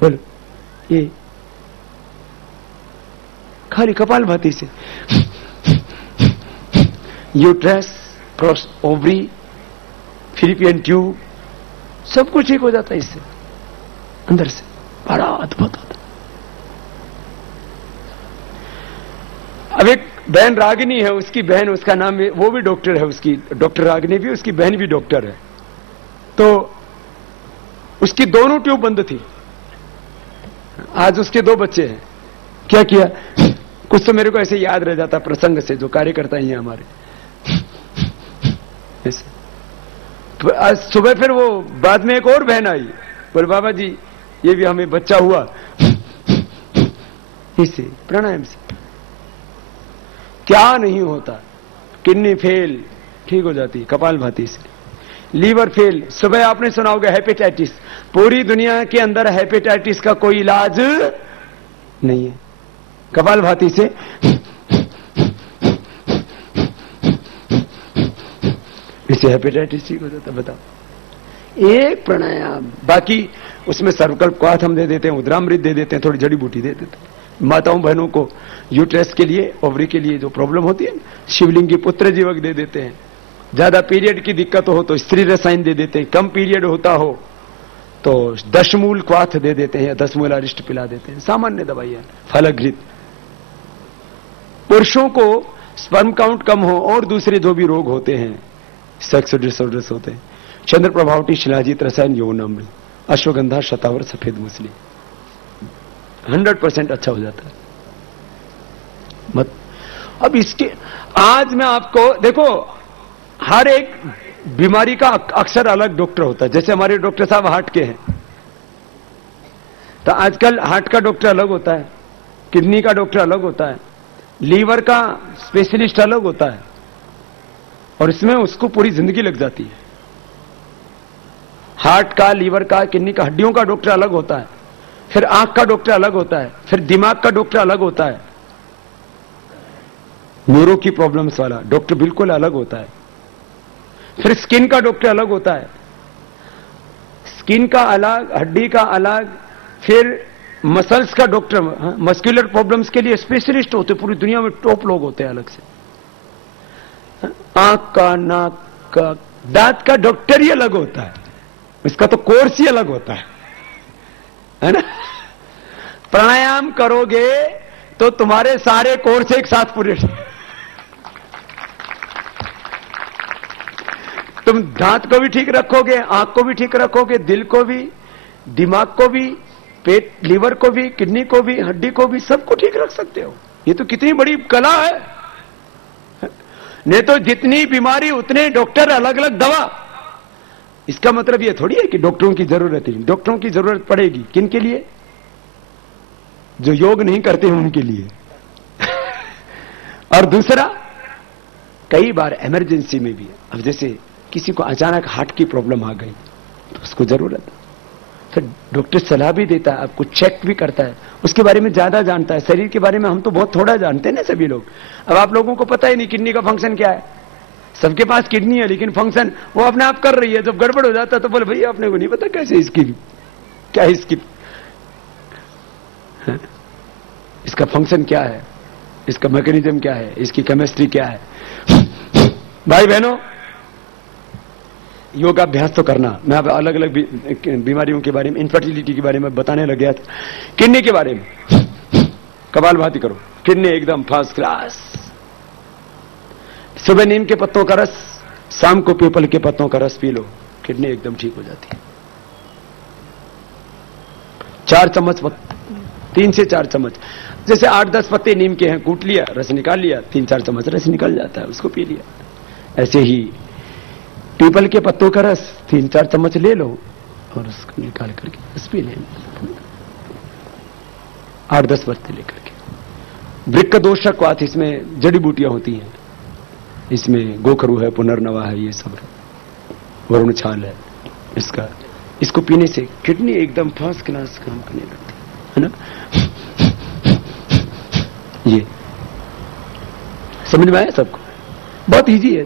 बोलो ये खाली कपालभाति से यूट्रस, ओवरी, फिलिपियन ट्यूब सब कुछ ठीक हो जाता है इससे, अंदर से बड़ा अद्भुत होता। अब एक बहन रागिनी है, उसकी बहन, उसका नाम वो भी डॉक्टर है, उसकी डॉक्टर रागिनी भी, उसकी बहन भी डॉक्टर है। तो उसकी दोनों ट्यूब बंद थी, आज उसके 2 बच्चे हैं। क्या किया, कुछ तो मेरे को ऐसे याद रह जाता प्रसंग से, जो कार्यकर्ता ही हैं हमारे ऐसे। तो आज सुबह फिर वो बाद में एक और बहन आई, बोले बाबा जी ये भी हमें बच्चा हुआ इससे प्राणायाम से। क्या नहीं होता, किडनी फेल ठीक हो जाती कपालभाति से, लीवर फेल, सुबह आपने सुना होगा हेपेटाइटिस, पूरी दुनिया के अंदर हेपेटाइटिस का कोई इलाज नहीं है, कपालभाति से इससे हेपेटाइटिस ठीक हो जाता। बताओ एक प्राणायाम, बाकी उसमें सर्वकल्प क्वाथ हम दे देते हैं, उद्रामृत दे देते हैं, थोड़ी जड़ी बूटी दे देते हैं माताओं बहनों को, यूट्रस के लिए, ओवरी के लिए जो प्रॉब्लम होती है, शिवलिंग की पुत्र जीवक दे देते हैं, ज्यादा पीरियड की दिक्कत हो तो स्त्री रसायन दे देते हैं, कम पीरियड होता हो तो 10 मूल क्वाथ दे देते हैं, 10 मूल अरिष्ट पिला देते हैं, सामान्य दवाइयां, फलघृत। पुरुषों को स्पर्म काउंट कम हो और दूसरे जो भी रोग होते हैं, सेक्स डिसऑर्डर्स होते हैं, चंद्र प्रभावटी, शिलाजीत रसायन, यौनामृत, अश्वगंधा, शतावर, सफेद मूसली, 100% अच्छा हो जाता है। मत अब इसके आज मैं आपको देखो, हर एक बीमारी का अक्सर अलग डॉक्टर होता है। जैसे हमारे डॉक्टर साहब हार्ट के हैं, तो आजकल हार्ट का डॉक्टर अलग होता है, किडनी का डॉक्टर अलग होता है, लीवर का स्पेशलिस्ट अलग होता है, और इसमें उसको पूरी जिंदगी लग जाती है। हार्ट का, लीवर का, किडनी का, हड्डियों का डॉक्टर अलग होता है, फिर आंख का डॉक्टर अलग होता है, फिर दिमाग का डॉक्टर अलग होता है, न्यूरो की प्रॉब्लम्स वाला डॉक्टर बिल्कुल अलग होता है, फिर स्किन का डॉक्टर अलग होता है, स्किन का अलग, हड्डी का अलग, फिर मसल्स का डॉक्टर, मस्कुलर प्रॉब्लम्स के लिए स्पेशलिस्ट होते, पूरी दुनिया में टॉप लोग होते हैं अलग से। आंख का, नाक का, दांत का डॉक्टर ही अलग होता है, इसका तो कोर्स ही अलग होता है ना। प्राणायाम करोगे तो तुम्हारे सारे कोर्स एक साथ पूरे, तुम दांत को भी ठीक रखोगे, आंख को भी ठीक रखोगे, दिल को भी, दिमाग को भी, पेट, लीवर को भी, किडनी को भी, हड्डी को भी, सबको ठीक रख सकते हो। ये तो कितनी बड़ी कला है। नहीं तो जितनी बीमारी उतने डॉक्टर, अलग अलग दवा। इसका मतलब ये थोड़ी है कि डॉक्टरों की जरूरत है, डॉक्टरों की जरूरत पड़ेगी किन के लिए? जो योग नहीं करते हैं उनके लिए। और दूसरा, कई बार इमरजेंसी में भी, अब जैसे किसी को अचानक हार्ट की प्रॉब्लम आ गई तो उसको जरूरत है, फिर डॉक्टर सलाह भी देता है, आपको चेक भी करता है, उसके बारे में ज्यादा जानता है। शरीर के बारे में हम तो बहुत थोड़ा जानते हैं ना सभी लोग। अब आप लोगों को पता ही नहीं किडनी का फंक्शन क्या है। सबके पास किडनी है लेकिन फंक्शन वो अपने आप कर रही है। जब गड़बड़ हो जाता है तो बोले भैया अपने को नहीं पता कैसे इसकी क्या है, इसका फंक्शन क्या है, इसका मैकेनिज्म क्या है, इसकी केमिस्ट्री क्या है। भाई बहनों, योगाभ्यास तो करना। मैं अब अलग अलग बीमारियों के बारे में, इनफर्टिलिटी के बारे में बताने लग गया था। किडनी के बारे में कपालभाति करो, किडनी एकदम फर्स्ट क्लास। सुबह नीम के पत्तों का रस, शाम को पीपल के पत्तों का रस पी लो, किडनी एकदम ठीक हो जाती है। 4 चम्मच, 3 से 4 चम्मच, जैसे 8-10 पत्ते नीम के हैं, कूट लिया, रस निकाल लिया, 3-4 चम्मच रस निकल जाता है, उसको पी लिया। ऐसे ही पीपल के पत्तों का रस 3-4 चम्मच ले लो और उसको निकाल करके रस पी लें, 8-10 पत्ते लेकर के। वृक्क दोषक वात, इसमें जड़ी बूटियां होती हैं, इसमें गोखरू है, पुनर्नवा है, ये सब है, वरुण छाल है, इसको पीने से किडनी एकदम फर्स्ट क्लास काम करने लगती है ना। ये समझ में आया सबको? बहुत इजी है।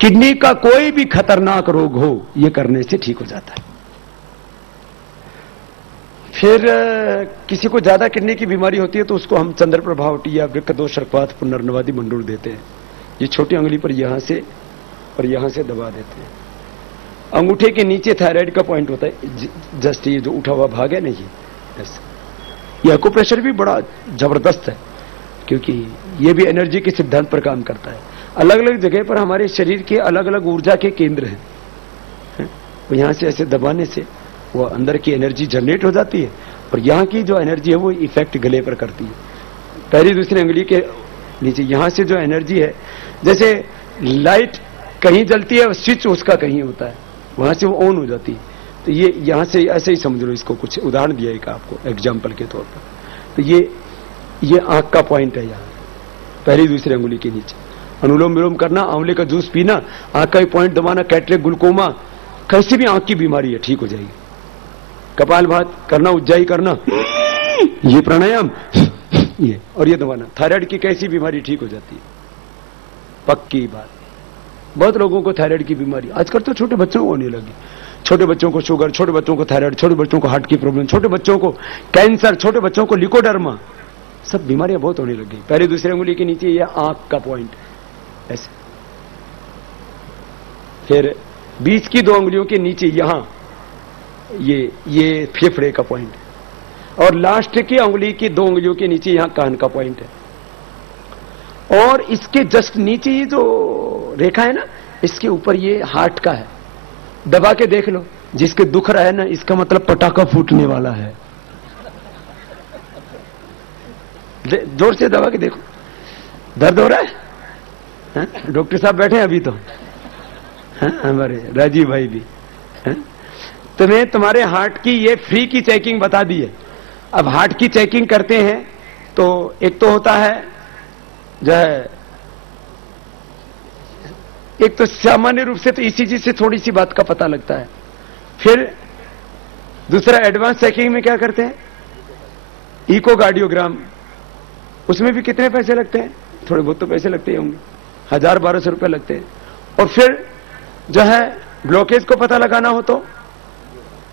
किडनी का कोई भी खतरनाक रोग हो, ये करने से ठीक हो जाता है। फिर किसी को ज्यादा किडनी की बीमारी होती है तो उसको हम चंद्र प्रभावटी या वृक्क दोषरपात पुनर्नवादी मंडूर देते हैं। ये छोटी उंगली पर यहां से और यहां से दबा देते हैं। अंगूठे के नीचे थायराइड का पॉइंट होता है, जस्ट ये जो उठा हुआ भाग है ना, ये ऐसे। ये एक्यूप्रेशर भी बड़ा जबरदस्त है क्योंकि ये भी एनर्जी के सिद्धांत पर काम करता है। अलग अलग जगह पर हमारे शरीर के अलग अलग ऊर्जा के केंद्र हैं। तो यहां से ऐसे दबाने से वो अंदर की एनर्जी जनरेट हो जाती है और यहाँ की जो एनर्जी है वो इफेक्ट गले पर करती है। पहली दूसरी उंगली के नीचे यहाँ से जो एनर्जी है, जैसे लाइट कहीं जलती है, स्विच उसका कहीं होता है, वहां से वो ऑन हो जाती है। तो ये यहाँ से ऐसे ही समझ लो इसको, कुछ उदाहरण दिया एक आपको एग्जाम्पल के तौर पर। तो ये आंख का पॉइंट है, यहाँ पहली दूसरी उंगली के नीचे। अनुलोम विलोम करना, आंवले का जूस पीना, आंख का पॉइंट दबाना, कैटरेक्ट, ग्लूकोमा, कैसी भी आंख की बीमारी है ठीक हो जाएगी। कपालभात करना, उज्जाई करना, ये प्राणायाम, ये और ये दबाना, थायराइड की कैसी बीमारी ठीक हो जाती है, पक्की बात। बहुत लोगों को थायराइड की बीमारी आजकल तो छोटे बच्चों को होने लगी। छोटे बच्चों को शुगर, छोटे बच्चों को थायराइड, छोटे बच्चों को हार्ट की प्रॉब्लम, छोटे बच्चों को कैंसर, छोटे बच्चों को लिकोडर्मा, सब बीमारियां बहुत होने लगी। पहले दूसरे उंगली के नीचे ये आंख का पॉइंट ऐसे, फिर बीच की 2 उंगलियों के नीचे यहां ये फेफड़े का पॉइंट है और लास्ट की उंगली की 2 उंगलियों के नीचे यहां कान का पॉइंट है और इसके जस्ट नीचे ये जो रेखा है ना, इसके ऊपर ये हार्ट का है। दबा के देख लो, जिसके दुख रहा है ना, इसका मतलब पटाखा फूटने वाला है। जोर से दबा के देखो, दर्द हो रहा है? डॉक्टर साहब बैठे हैं अभी तो, हमारे राजीव भाई भी। तुम्हें तुम्हारे हार्ट की ये फ्री की चेकिंग बता दी है। अब हार्ट की चेकिंग करते हैं तो एक तो होता है जो है, एक तो सामान्य रूप से तो ईसीजी से थोड़ी सी बात का पता लगता है। फिर दूसरा एडवांस चेकिंग में क्या करते हैं, इकोकार्डियोग्राम, उसमें भी कितने पैसे लगते हैं, थोड़े बहुत तो पैसे लगते ही होंगे, 1000-1200 रुपए लगते हैं। और फिर जो है ब्लॉकेज को पता लगाना हो तो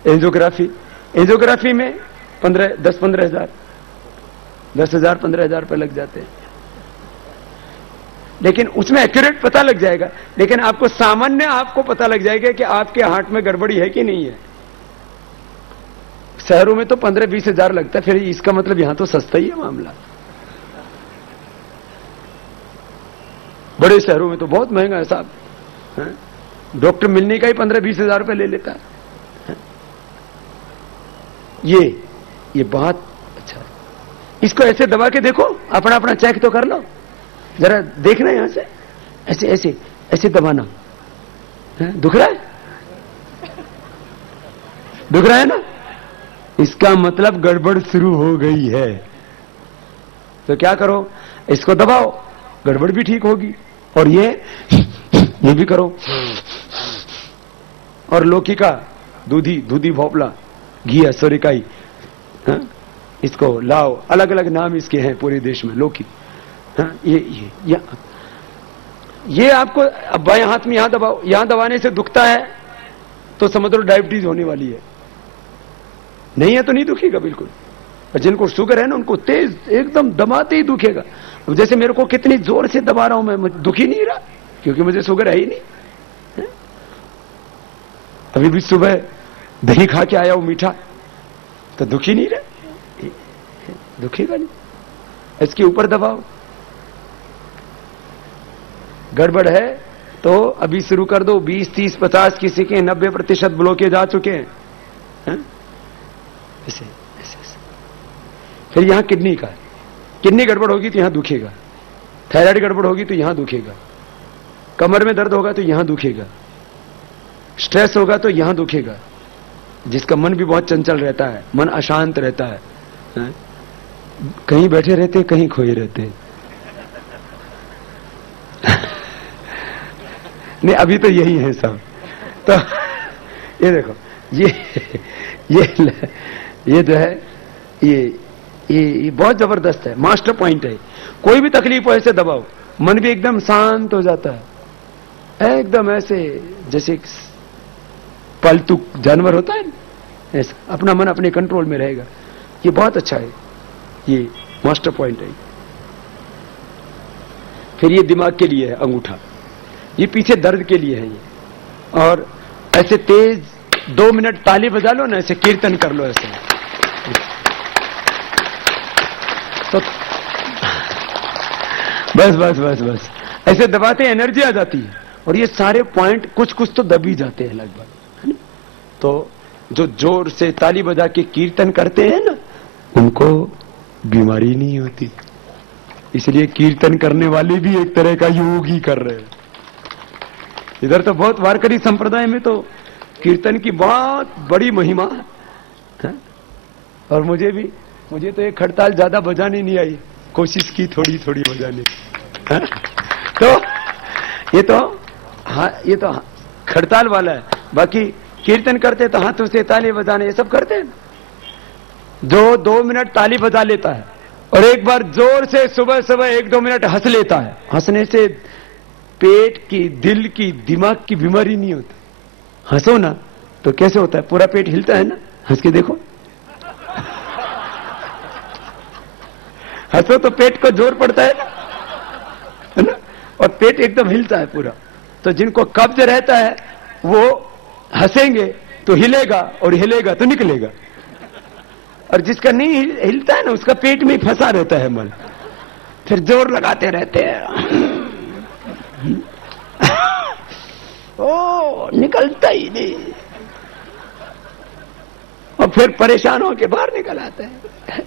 एंजियोग्राफी में 10-15 हजार, 10,000-15,000 रुपए लग जाते हैं। लेकिन उसमें एक्यूरेट पता लग जाएगा, लेकिन आपको सामान्य आपको पता लग जाएगा कि आपके हार्ट में गड़बड़ी है कि नहीं है। शहरों में तो 15-20 हजार लगता है, फिर इसका मतलब यहां तो सस्ता ही है मामला। बड़े शहरों में तो बहुत महंगा है साहब, डॉक्टर मिलने का ही 15-20 हजार रुपए ले लेता है। ये बात अच्छा है। इसको ऐसे दबा के देखो, अपना अपना चेक तो कर लो, जरा देखना यहां से, ऐसे ऐसे ऐसे दबाना। दुख रहा है? दुख रहा है ना? इसका मतलब गड़बड़ शुरू हो गई है। तो क्या करो, इसको दबाओ, गड़बड़ भी ठीक होगी। और ये भी करो। और लौकी का दूधी भोपला, घिया, सोरेकाई, हाँ? इसको लाओ, अलग अलग नाम इसके हैं पूरे देश में, लौकी। हाँ? ये आपको अब बाएं हाथ में यहां दबाओ, यहां दबाने से दुखता है तो समझ लो डायबिटीज होने वाली है। नहीं है तो नहीं दुखेगा बिल्कुल। और जिनको शुगर है ना, उनको तेज एकदम दबाते ही दुखेगा। अब जैसे मेरे को कितनी जोर से दबा रहा हूं मैं, मुझे दुख ही नहीं रहा, क्योंकि मुझे शुगर है ही नहीं। है? अभी भी सुबह दही खा के आया हूं मीठा, तो दुख ही नहीं रहा, दुखेगा नहीं। इसके ऊपर दबाओ। गड़बड़ है तो अभी शुरू कर दो। 20, 30, 50, किसी के 90% ब्लॉकेज आ चुके हैं। ऐसे ऐसे ऐसे। फिर यहां किडनी का, किडनी गड़बड़ होगी तो यहां दुखेगा, थायराइड गड़बड़ होगी तो यहां दुखेगा, कमर में दर्द होगा तो यहां दुखेगा, स्ट्रेस होगा तो यहां दुखेगा। जिसका मन भी बहुत चंचल रहता है, मन अशांत रहता है, कहीं बैठे रहते कहीं खोए रहते। नहीं, अभी तो यही है सब। तो ये देखो, ये जो है ये बहुत जबरदस्त है, मास्टर पॉइंट है। कोई भी तकलीफ हो ऐसे दबाओ, मन भी एकदम शांत हो जाता है, एकदम ऐसे जैसे पालतू जानवर होता है ऐसा, अपना मन अपने कंट्रोल में रहेगा। ये बहुत अच्छा है, ये मास्टर पॉइंट है। फिर ये दिमाग के लिए है अंगूठा, ये पीछे दर्द के लिए है ये। और ऐसे तेज 2 मिनट ताली बजा लो ना, ऐसे कीर्तन कर लो ऐसे, तो बस बस बस बस ऐसे दबाते एनर्जी आ जाती है। और ये सारे पॉइंट कुछ कुछ तो दब ही जाते हैं लगभग, है ना? तो जो जोर से ताली बजा के कीर्तन करते हैं ना, उनको बीमारी नहीं होती। इसलिए कीर्तन करने वाले भी एक तरह का योग ही कर रहे हैं। इधर तो बहुत वारकरी संप्रदाय में तो कीर्तन की बहुत बड़ी महिमा है। और मुझे तो एक खड़ताल ज्यादा बजाने नहीं आई, कोशिश की थोड़ी थोड़ी बजाने। ये तो खड़ताल वाला है। बाकी कीर्तन करते तो हाथों से ताली बजाने, ये सब करते हैं। जो 2 मिनट ताली बजा लेता है और एक बार जोर से सुबह सुबह 1-2 मिनट हंस लेता है, हंसने से पेट की, दिल की, दिमाग की बीमारी नहीं होती। हंसो ना तो कैसे होता है, पूरा पेट हिलता है ना, हंस के देखो। हंसो तो पेट को जोर पड़ता है ना, और पेट एकदम हिलता है पूरा। तो जिनको कब्ज रहता है वो हंसेंगे तो हिलेगा, और हिलेगा तो निकलेगा। और जिसका नहीं हिलता है ना, उसका पेट में फंसा रहता है मल, फिर जोर लगाते रहते हैं। ओ, निकलता ही नहीं, और फिर परेशान होकर बाहर निकल आते हैं।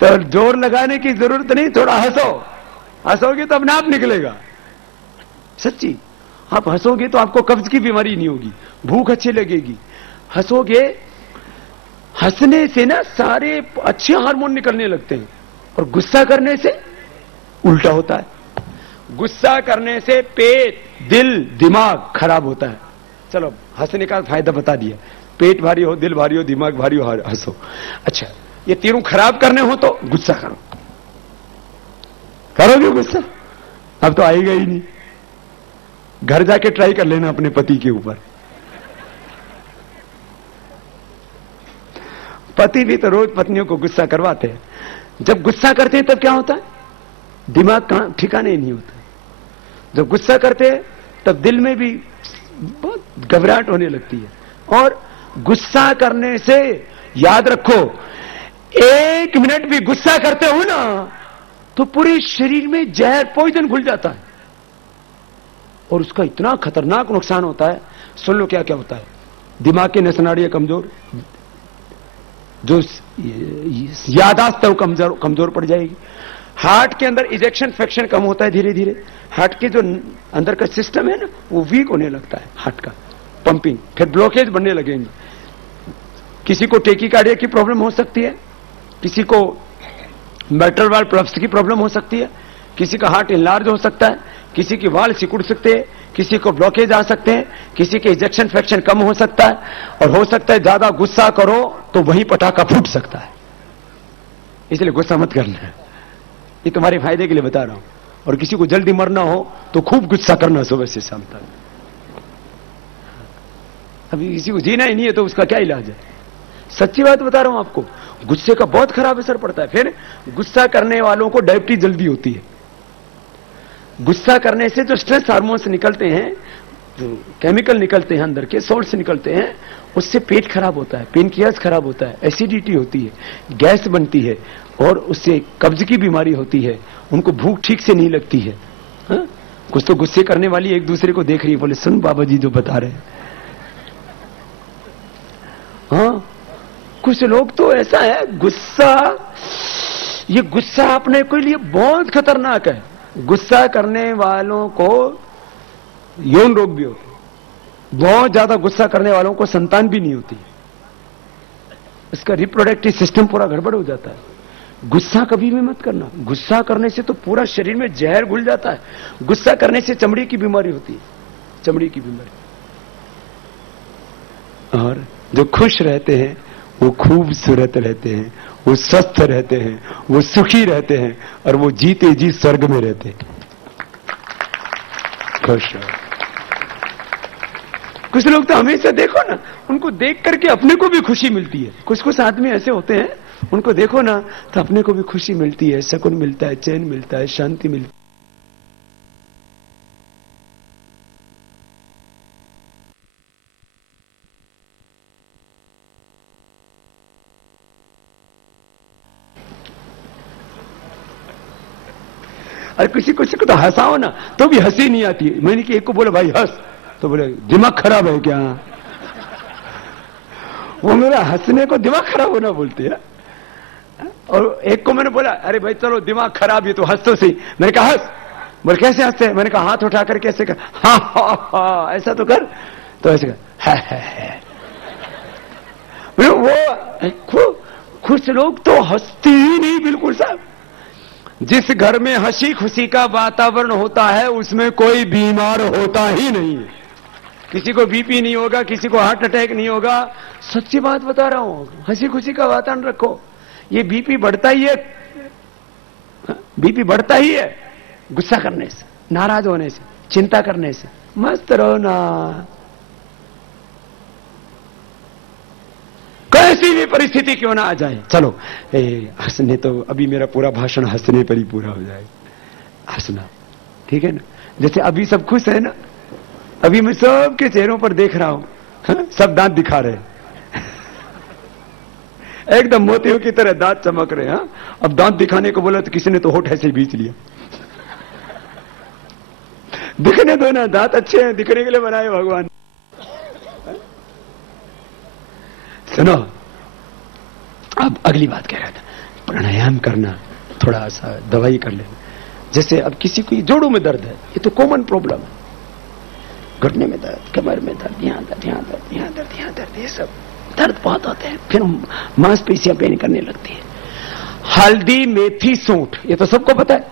तो जोर लगाने की जरूरत नहीं, थोड़ा हंसो, हंसोगे तो अपने आप निकलेगा। सच्ची, आप हंसोगे तो आपको कब्ज की बीमारी नहीं होगी, भूख अच्छी लगेगी। हंसोगे, हंसने से ना सारे अच्छे हार्मोन निकलने लगते हैं। और गुस्सा करने से उल्टा होता है। गुस्सा करने से पेट, दिल, दिमाग खराब होता है। चलो, हंसने का फायदा बता दिया। पेट भारी हो, दिल भारी हो, दिमाग भारी हो, हंसो। अच्छा, ये तीनों खराब करने हो तो गुस्सा करो। करोगे गुस्सा? अब तो आएगा ही नहीं। घर जाके ट्राई कर लेना अपने पति के ऊपर। पति भी तो रोज पत्नियों को गुस्सा करवाते हैं। जब गुस्सा करते हैं तब क्या होता है, दिमाग कहां ठिकाने नहीं होता। जब गुस्सा करते हैं तब दिल में भी बहुत घबराहट होने लगती है। और गुस्सा करने से याद रखो, 1 मिनट भी गुस्सा करते हो ना तो पूरे शरीर में जहर, पॉइजन घुल जाता है। और उसका इतना खतरनाक नुकसान होता है। सुन लो क्या क्या होता है। दिमाग की नस नाड़ियां कमजोर, जो यादाश्त है वो कमजोर पड़ जाएगी। हार्ट के अंदर इजेक्शन फ्रैक्शन कम होता है धीरे धीरे। हार्ट के जो अंदर का सिस्टम है ना, वो वीक होने लगता है, हार्ट का पंपिंग। फिर ब्लॉकेज बनने लगेंगे। किसी को टेकीकार्डिया की प्रॉब्लम हो सकती है, किसी को मेटल वाल प्लफ्स की प्रॉब्लम हो सकती है, किसी का हार्ट इनलार्ज हो सकता है, किसी की वाल सिकुड़ सकते हैं, किसी को ब्लॉकेज आ सकते हैं, किसी के इजेक्शन फ्रैक्शन कम हो सकता है, और हो सकता है ज्यादा गुस्सा करो तो वही पटाखा फूट सकता है। इसलिए गुस्सा मत करना है, ये तुम्हारे फायदे के लिए बता रहा हूं। और किसी को जल्दी मरना हो तो खूब गुस्सा करना सुबह से शाम तक। अभी किसी को जीना ही नहीं है तो उसका क्या इलाज है? सच्ची बात बता रहा हूं आपको, गुस्से का बहुत खराब असर पड़ता है। फिर गुस्सा करने वालों को डायबिटीज जल्दी होती है। गुस्सा करने से जो स्ट्रेस हार्मोन्स निकलते हैं, जो केमिकल निकलते हैं अंदर के, सोर्स निकलते हैं, उससे पेट खराब होता है, पेनक्रियास खराब होता है, एसिडिटी होती है, गैस बनती है, और उससे कब्ज की बीमारी होती है। उनको भूख ठीक से नहीं लगती है। हा? कुछ तो गुस्से करने वाली एक दूसरे को देख रही है, बोले सुन बाबा जी जो बता रहे हैं। हाँ, कुछ लोग तो ऐसा है, गुस्सा, ये गुस्सा अपने के लिए बहुत खतरनाक है। गुस्सा करने वालों को यौन रोग भी होते हैं। बहुत ज्यादा गुस्सा करने वालों को संतान भी नहीं होती, इसका रिप्रोडक्टिव सिस्टम पूरा गड़बड़ हो जाता है। गुस्सा कभी भी मत करना। गुस्सा करने से तो पूरा शरीर में जहर घुल जाता है। गुस्सा करने से चमड़ी की बीमारी होती है, चमड़ी की बीमारी। और जो खुश रहते हैं वो खूबसूरत रहते हैं, वो स्वस्थ रहते हैं, वो सुखी रहते हैं, और वो जीते जी स्वर्ग में रहते हैं। खुश रहो। कुछ लोग तो हमेशा देखो ना, उनको देख करके अपने को भी खुशी मिलती है। कुछ कुछ आदमी ऐसे होते हैं, उनको देखो ना तो अपने को भी खुशी मिलती है, सुकून मिलता है, चैन मिलता है, शांति मिलती है। अरे किसी को तो हंसाओ ना तो भी हंसी नहीं आती है। मैंने कि एक को बोला भाई हंस, तो बोले दिमाग खराब है क्या? वो मेरा हंसने को दिमाग खराब होना बोलते हैं। और एक को मैंने बोला अरे भाई चलो दिमाग खराब है तो हंस तो सही। मैंने कहा हंस। बोले कैसे हंसते हैं? मैंने कहा हाथ उठाकर कैसे कर, हाँ हाँ हाँ ऐसा तो कर, तो ऐसे कर वो खुश लोग तो हंसते ही नहीं बिल्कुल साहब। जिस घर में हंसी खुशी का वातावरण होता है उसमें कोई बीमार होता ही नहीं है। किसी को बीपी नहीं होगा, किसी को हार्ट अटैक नहीं होगा। सच्ची बात बता रहा हूं, हंसी खुशी का वातावरण रखो। ये बीपी बढ़ता ही है, बीपी बढ़ता ही है गुस्सा करने से, नाराज होने से, चिंता करने से। मस्त रहो ना, कैसी भी परिस्थिति क्यों ना आ जाए। चलो हंसने, तो अभी मेरा पूरा भाषण हंसने पर ही पूरा हो जाए। हंसना ठीक है ना? जैसे अभी सब खुश है ना, अभी मैं सबके चेहरों पर देख रहा हूं, सब दांत दिखा रहे हैं एकदम मोतियों की तरह दांत चमक रहे हैं। अब दांत दिखाने को बोला तो किसी ने तो होठ ऐसे ही बीच लिया। दिखने दो ना, दांत अच्छे हैं, दिखने के लिए बनाए भगवान। सुनो, अब अगली बात कह रहा था, प्राणायाम करना, थोड़ा सा दवाई कर लेना। जैसे अब किसी को जोड़ों में दर्द है, ये तो कॉमन प्रॉब्लम है। घुटने में दर्द, कमर में दर्द, यहाँ दर्द, यहाँ दर्द, यहाँ दर्द, यहाँ दर्द, ये सब दर्द बहुत होते हैं। फिर मांसपेशियां पेन करने लगती है। हल्दी, मेथी, सूंठ, ये तो सबको पता है।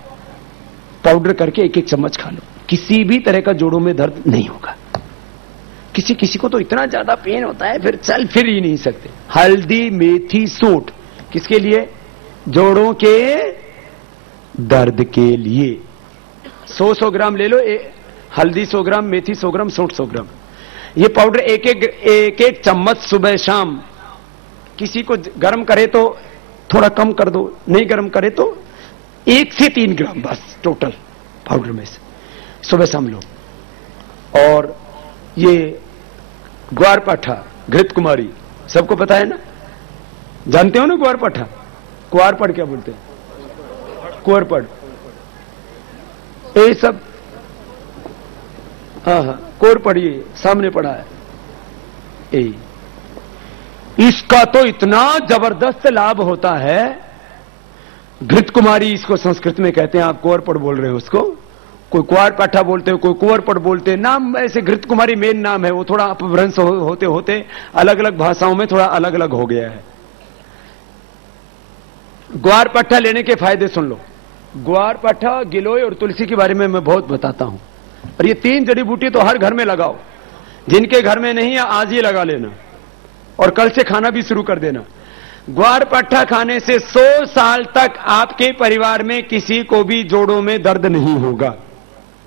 पाउडर करके एक एक चम्मच खा लो, किसी भी तरह का जोड़ों में दर्द नहीं होगा। किसी किसी को तो इतना ज्यादा पेन होता है फिर चल फिर ही नहीं सकते। हल्दी, मेथी, सूंठ किसके लिए? जोड़ों के दर्द के लिए। 100 ग्राम ले लो, हल्दी 100 ग्राम, मेथी 100 ग्राम, सूंठ 100 ग्राम। ये पाउडर एक एक चम्मच सुबह शाम। किसी को गर्म करे तो थोड़ा कम कर दो, नहीं गर्म करे तो 1 से 3 ग्राम बस टोटल पाउडर में से सुबह शाम लो। और ये ग्वारपाठा, घृत कुमारी, सबको पता है ना? जानते हो ना ग्वारपाठा? कुआरपड़ क्या बोलते हैं? कुआरपड़, ये सब, हाँ हाँ कोर पढ़िए, सामने पड़ा है। इसका तो इतना जबरदस्त लाभ होता है। घृत कुमारी इसको संस्कृत में कहते हैं, आप कोर पढ़ बोल रहे हो उसको। कोई कुंवर पाठा बोलते हैं, कोई कुंवरपट बोलते हैं, नाम ऐसे घृत कुमारी मेन नाम है, वो थोड़ा अपभ्रंश होते होते अलग अलग भाषाओं में थोड़ा अलग अलग हो गया है। ग्वार पट्टा लेने के फायदे सुन लो। ग्वार पट्टा, गिलोय और तुलसी के बारे में मैं बहुत बताता हूं, और ये 3 जड़ी बूटी तो हर घर में लगाओ। जिनके घर में नहीं है आज ही लगा लेना, और कल से खाना भी शुरू कर देना। ग्वार पट्टा खाने से 100 साल तक आपके परिवार में किसी को भी जोड़ों में दर्द नहीं होगा।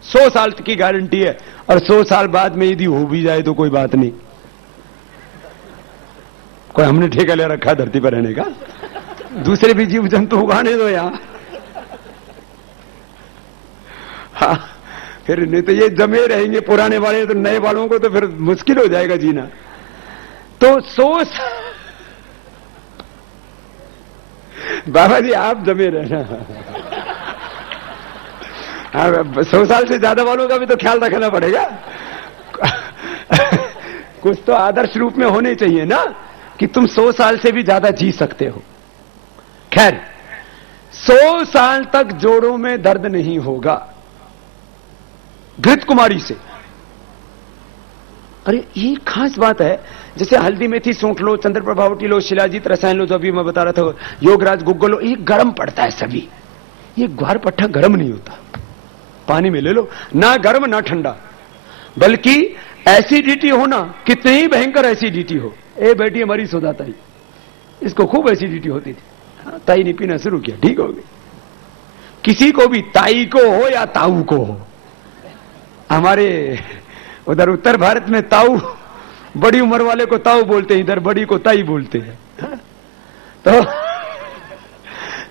100 साल की गारंटी है, और 100 साल बाद में यदि हो भी जाए तो कोई बात नहीं, कोई हमने ठेका ले रखा धरती पर रहने का, दूसरे भी जीव जंतु उगाने दो यहां। हाँ, फिर नहीं तो ये जमे रहेंगे पुराने वाले, तो नए वालों को तो फिर मुश्किल हो जाएगा जीना। तो सोच बाबा जी आप जमे रहना। 100 साल से ज्यादा वालों का भी तो ख्याल रखना पड़ेगा। कुछ तो आदर्श रूप में होने चाहिए ना, कि तुम 100 साल से भी ज्यादा जी सकते हो। खैर, 100 साल तक जोड़ों में दर्द नहीं होगा घृत कुमारी से। अरे ये खास बात है, जैसे हल्दी मेथी सूंठ लो, चंद्र प्रभावटी लो, शिलाजीत रसायन लो, जो अभी मैं बता रहा था, योगराज गुग्गल लो, ये गर्म पड़ता है सभी। ये ग्वार पट्टा गर्म नहीं होता, पानी में ले लो, ना गर्म ना ठंडा, बल्कि एसिडिटी हो ना, कितनी ही भयंकर एसिडिटी हो। ए बेटी हमारी सोदा ताई, इसको खूब एसिडिटी होती थी, ताई ने पीना शुरू किया, ठीक हो गई। किसी को भी, ताई को हो या ताऊ को हो, हमारे उधर उत्तर भारत में ताऊ, बड़ी उम्र वाले को ताऊ बोलते हैं, इधर बड़ी को ताई बोलते हैं। तो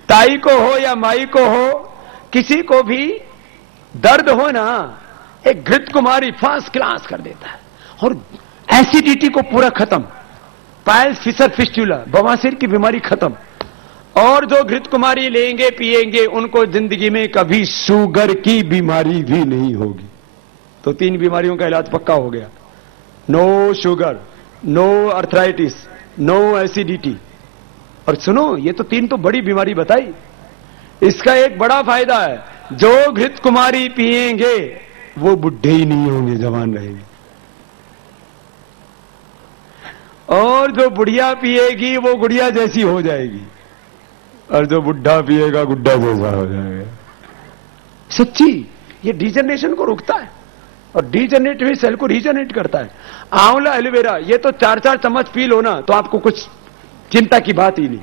ताई को हो या माई को हो, किसी को भी दर्द हो ना, एक घृत कुमारी फर्स्ट क्लास कर देता है, और एसिडिटी को पूरा खत्म, पाइल्स फिशर फिस्टुला, बवासीर की बीमारी खत्म। और जो घृत कुमारी लेंगे पिएंगे, उनको जिंदगी में कभी शुगर की बीमारी भी नहीं होगी। तो 3 बीमारियों का इलाज पक्का हो गया, no sugar, no arthritis, no acidity. और सुनो, ये तो 3 तो बड़ी बीमारी बताई। इसका एक बड़ा फायदा है, जो घृत कुमारी पिएंगे वो बुढ़े ही नहीं होंगे, जवान रहेंगे। और जो बुढ़िया पिएगी वो गुड़िया जैसी हो जाएगी, और जो बुढ़ा पिएगा गुड्डा जैसा हो जाएगा। सच्ची, ये डिजनरेशन को रोकता है, और डिजनरेट हुई सेल को रीजनरेट करता है। आंवला, एलोवेरा, ये तो 4-4 चम्मच पी लो ना, तो आपको कुछ चिंता की बात ही नहीं।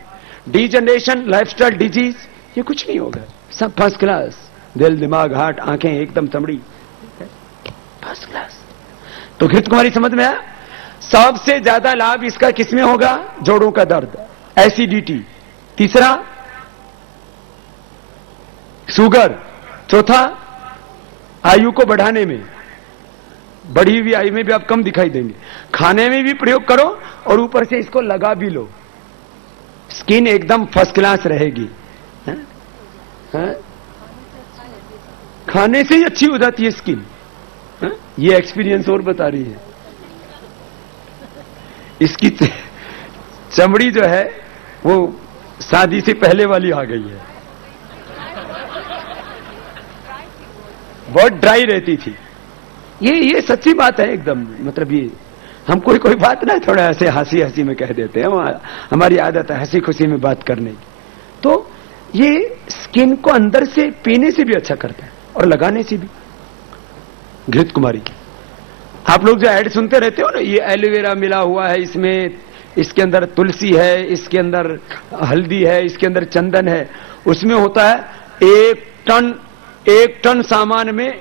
डिजनरेशन, लाइफस्टाइल डिजीज, ये कुछ नहीं होगा, सब फर्स्ट क्लास। दिल, दिमाग, हार्ट, आंखें एकदम चमड़ी फर्स्ट क्लास। तो घृत कुमारी समझ में आया? सबसे ज्यादा लाभ इसका किसमें होगा? जोड़ों का दर्द, एसिडिटी, तीसरा शुगर, चौथा आयु को बढ़ाने में, बढ़ी हुई आयु में भी आप कम दिखाई देंगे। खाने में भी प्रयोग करो, और ऊपर से इसको लगा भी लो, स्किन एकदम फर्स्ट क्लास रहेगी। है? खाने से ही अच्छी हो जाती है स्किन। ये एक्सपीरियंस और बता रही है। इसकी चमड़ी जो है वो शादी से पहले वाली आ गई है, बहुत ड्राई रहती थी। ये सच्ची बात है एकदम, मतलब ये हम कोई बात ना थोड़ा ऐसे हंसी हंसी में कह देते हैं, हमारी आदत है हंसी खुशी में बात करने की। तो ये स्किन को अंदर से पीने से भी अच्छा करता है, और लगाने से भी। घृत कुमारी की आप लोग जो ऐड सुनते रहते हो ना, ये एलोवेरा मिला हुआ है इसमें, इसके अंदर तुलसी है, इसके अंदर हल्दी है, इसके अंदर चंदन है, उसमें होता है 1 टन सामान में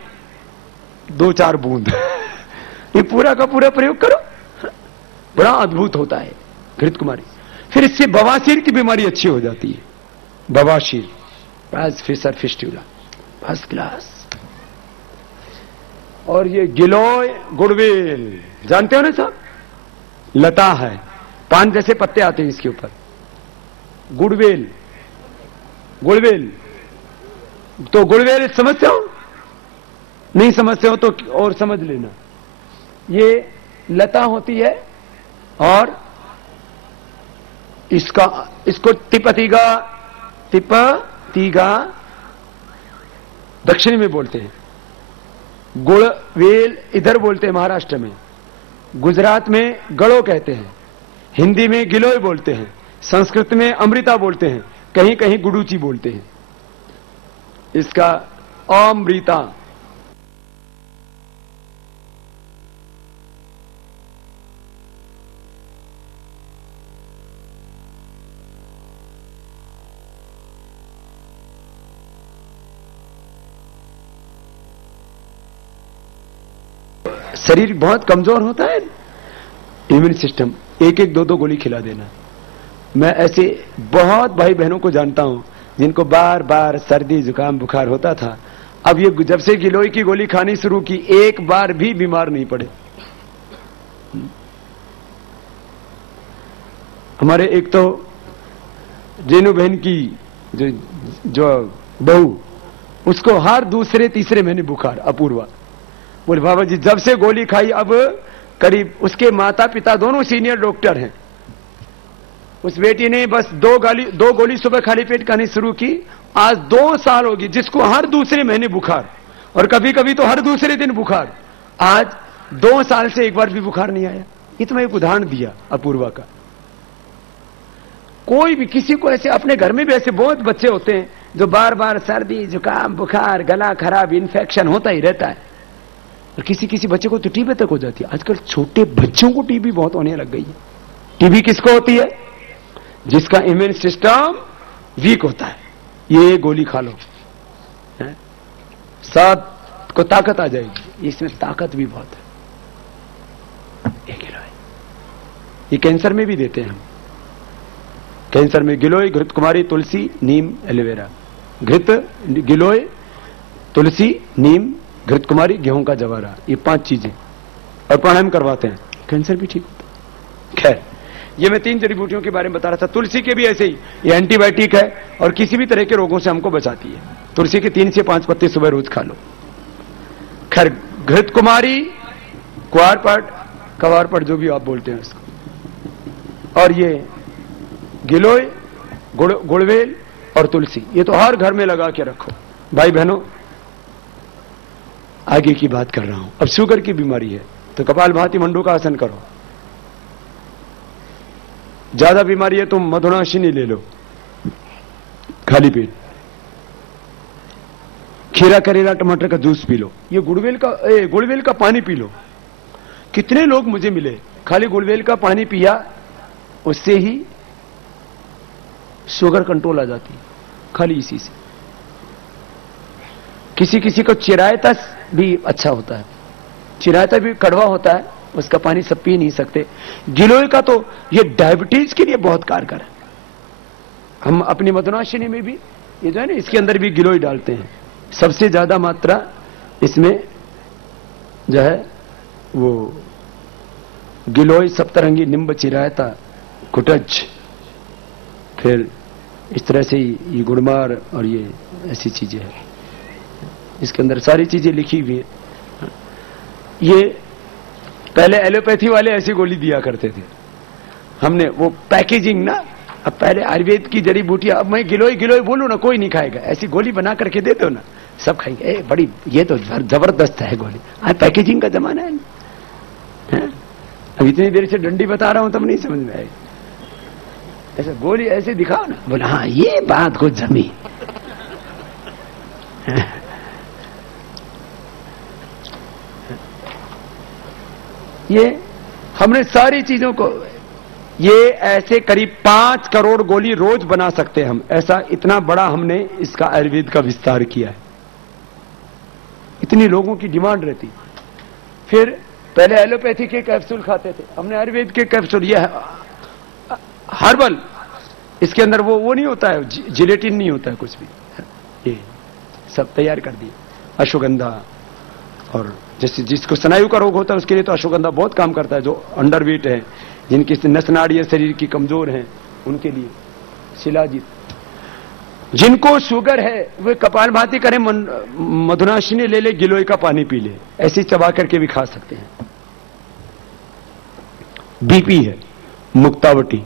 2-4 बूंद। ये पूरा का पूरा प्रयोग करो, बड़ा अद्भुत होता है घृत कुमारी। फिर इससे बवासीर की बीमारी अच्छी हो जाती है, बवासीर, piles fissure fistula, first class. और ये गिलोय, गुड़वेल, जानते हो ना साहब, लता है, पान जैसे पत्ते आते हैं इसके ऊपर, गुड़वेल, गुड़वेल। तो गुड़वेल समझते हो? नहीं समझते हो तो और समझ लेना। ये लता होती है, और इसको तिपतीगा दक्षिणी में बोलते हैं, गुड़वेल इधर बोलते हैं महाराष्ट्र में, गुजरात में गड़ो कहते हैं, हिंदी में गिलोय बोलते हैं, संस्कृत में अमृता बोलते हैं, कहीं कहीं गुडूची बोलते हैं। इसका अमृता। शरीर बहुत कमजोर होता है, इम्यून सिस्टम, एक एक दो गोली खिला देना। मैं ऐसे बहुत भाई बहनों को जानता हूं जिनको बार बार सर्दी जुकाम बुखार होता था, अब ये जब से गिलोय की गोली खानी शुरू की एक बार भी बीमार नहीं पड़े। हमारे एक तो रेनू बहन की जो बहू, उसको हर दूसरे तीसरे महीने बुखार, अपूर्वा। बोले बाबा जी जब से गोली खाई, अब करीब उसके माता पिता दोनों सीनियर डॉक्टर हैं, उस बेटी ने बस दो गोली सुबह खाली पेट खानी शुरू की, आज 2 साल होगी, जिसको हर दूसरे महीने बुखार और कभी कभी तो हर दूसरे दिन बुखार, आज 2 साल से एक बार भी बुखार नहीं आया। इतना एक उदाहरण दिया अपूर्वा का। कोई भी किसी को ऐसे, अपने घर में भी ऐसे बहुत बच्चे होते हैं जो बार बार सर्दी जुकाम बुखार गला खराब इन्फेक्शन होता ही रहता है, और किसी किसी बच्चे को तो टीबी तक हो जाती है। आजकल छोटे बच्चों को टीबी बहुत होने लग गई है। टीबी किसको होती है? जिसका इम्यून सिस्टम वीक होता है। ये गोली खा लो, सब को ताकत आ जाएगी। इसमें ताकत भी बहुत है। ये गिलोय, ये कैंसर में भी देते हैं हम। कैंसर में गिलोय, घृत कुमारी, तुलसी, नीम, एलोवेरा। घृत, गिलोय, तुलसी, नीम, घृत कुमारी, गेहूं का जवारा, ये 5 चीजें, और प्राणायाम करवाते हैं, कैंसर भी ठीक होता है। खैर, ये मैं 3 जड़ी बूटियों के बारे में बता रहा था। तुलसी के भी ऐसे ही, ये एंटीबायोटिक है और किसी भी तरह के रोगों से हमको बचाती है। तुलसी के 3 से 5 पत्ते सुबह रोज खा लो। खैर, घृत कुमारी, कुआरपट, कवारपट, जो भी आप बोलते हैं उसको, और ये गिलोय, गुड़वेल और तुलसी, ये तो हर घर में लगा के रखो। भाई बहनों, आगे की बात कर रहा हूं। अब शुगर की बीमारी है तो कपालभाति मंडूकासन करो। ज्यादा बीमारी है तो मधुनाशिनी ले लो खाली पेट। खीरा करेला टमाटर का जूस पी लो। ये गुड़वेल का पानी पी लो। कितने लोग मुझे मिले, खाली गुड़वेल का पानी पिया, उससे ही शुगर कंट्रोल आ जाती है, खाली इसी से। किसी किसी को चिरायता भी अच्छा होता है, चिरायता भी कड़वा होता है, उसका पानी सब पी नहीं सकते। गिलोय का तो ये डायबिटीज के लिए बहुत कारगर है। हम अपनी मधुनाशिनी में भी ये जो है ना, इसके अंदर भी गिलोय डालते हैं। सबसे ज्यादा मात्रा इसमें जो है वो गिलोय, सप्तरंगी, निम्ब, चिरायता, कुटज, फिर इस तरह से ये गुड़मार और ये ऐसी चीजें हैं। इसके अंदर सारी चीजें लिखी हुई है। ये पहले एलोपैथी वाले ऐसी गोली दिया करते थे, हमने वो पैकेजिंग ना, अब पहले आयुर्वेद की जड़ी बूटियां, अब मैं गिलोय गिलोय बोलूं ना, कोई नहीं खाएगा। ऐसी गोली बना करके दे दो ना, सब खाएंगे। बड़ी ये तो जबरदस्त है गोली। आज पैकेजिंग का जमाना है ना। अब इतनी देर से डंडी बता रहा हूं तब नहीं समझ में आएगी। ऐसा गोली ऐसे दिखाओ ना, बोला हाँ ये बात को जमी। ये हमने सारी चीजों को, ये ऐसे करीब 5 करोड़ गोली रोज बना सकते हैं हम। ऐसा इतना बड़ा हमने इसका आयुर्वेद का विस्तार किया है। इतनी लोगों की डिमांड रहती। फिर पहले एलोपैथी के कैप्सूल खाते थे, हमने आयुर्वेद के कैप्सूल, ये हर्बल, इसके अंदर वो नहीं होता है, जिलेटिन नहीं होता है कुछ भी, ये सब तैयार कर दिए। अश्वगंधा, और जैसे जिसको स्नायु का रोग होता है उसके लिए तो अश्वगंधा बहुत काम करता है। जो अंडरवेट है, जिनकी नस नाड़ी शरीर की कमजोर है, उनके लिए शिलाजीत। जिनको शुगर है वे कपालभाति करें, मधुनाशिनी ले ले, गिलोय का पानी पी ले, ऐसे चबा करके भी खा सकते हैं। बीपी है, मुक्तावटी,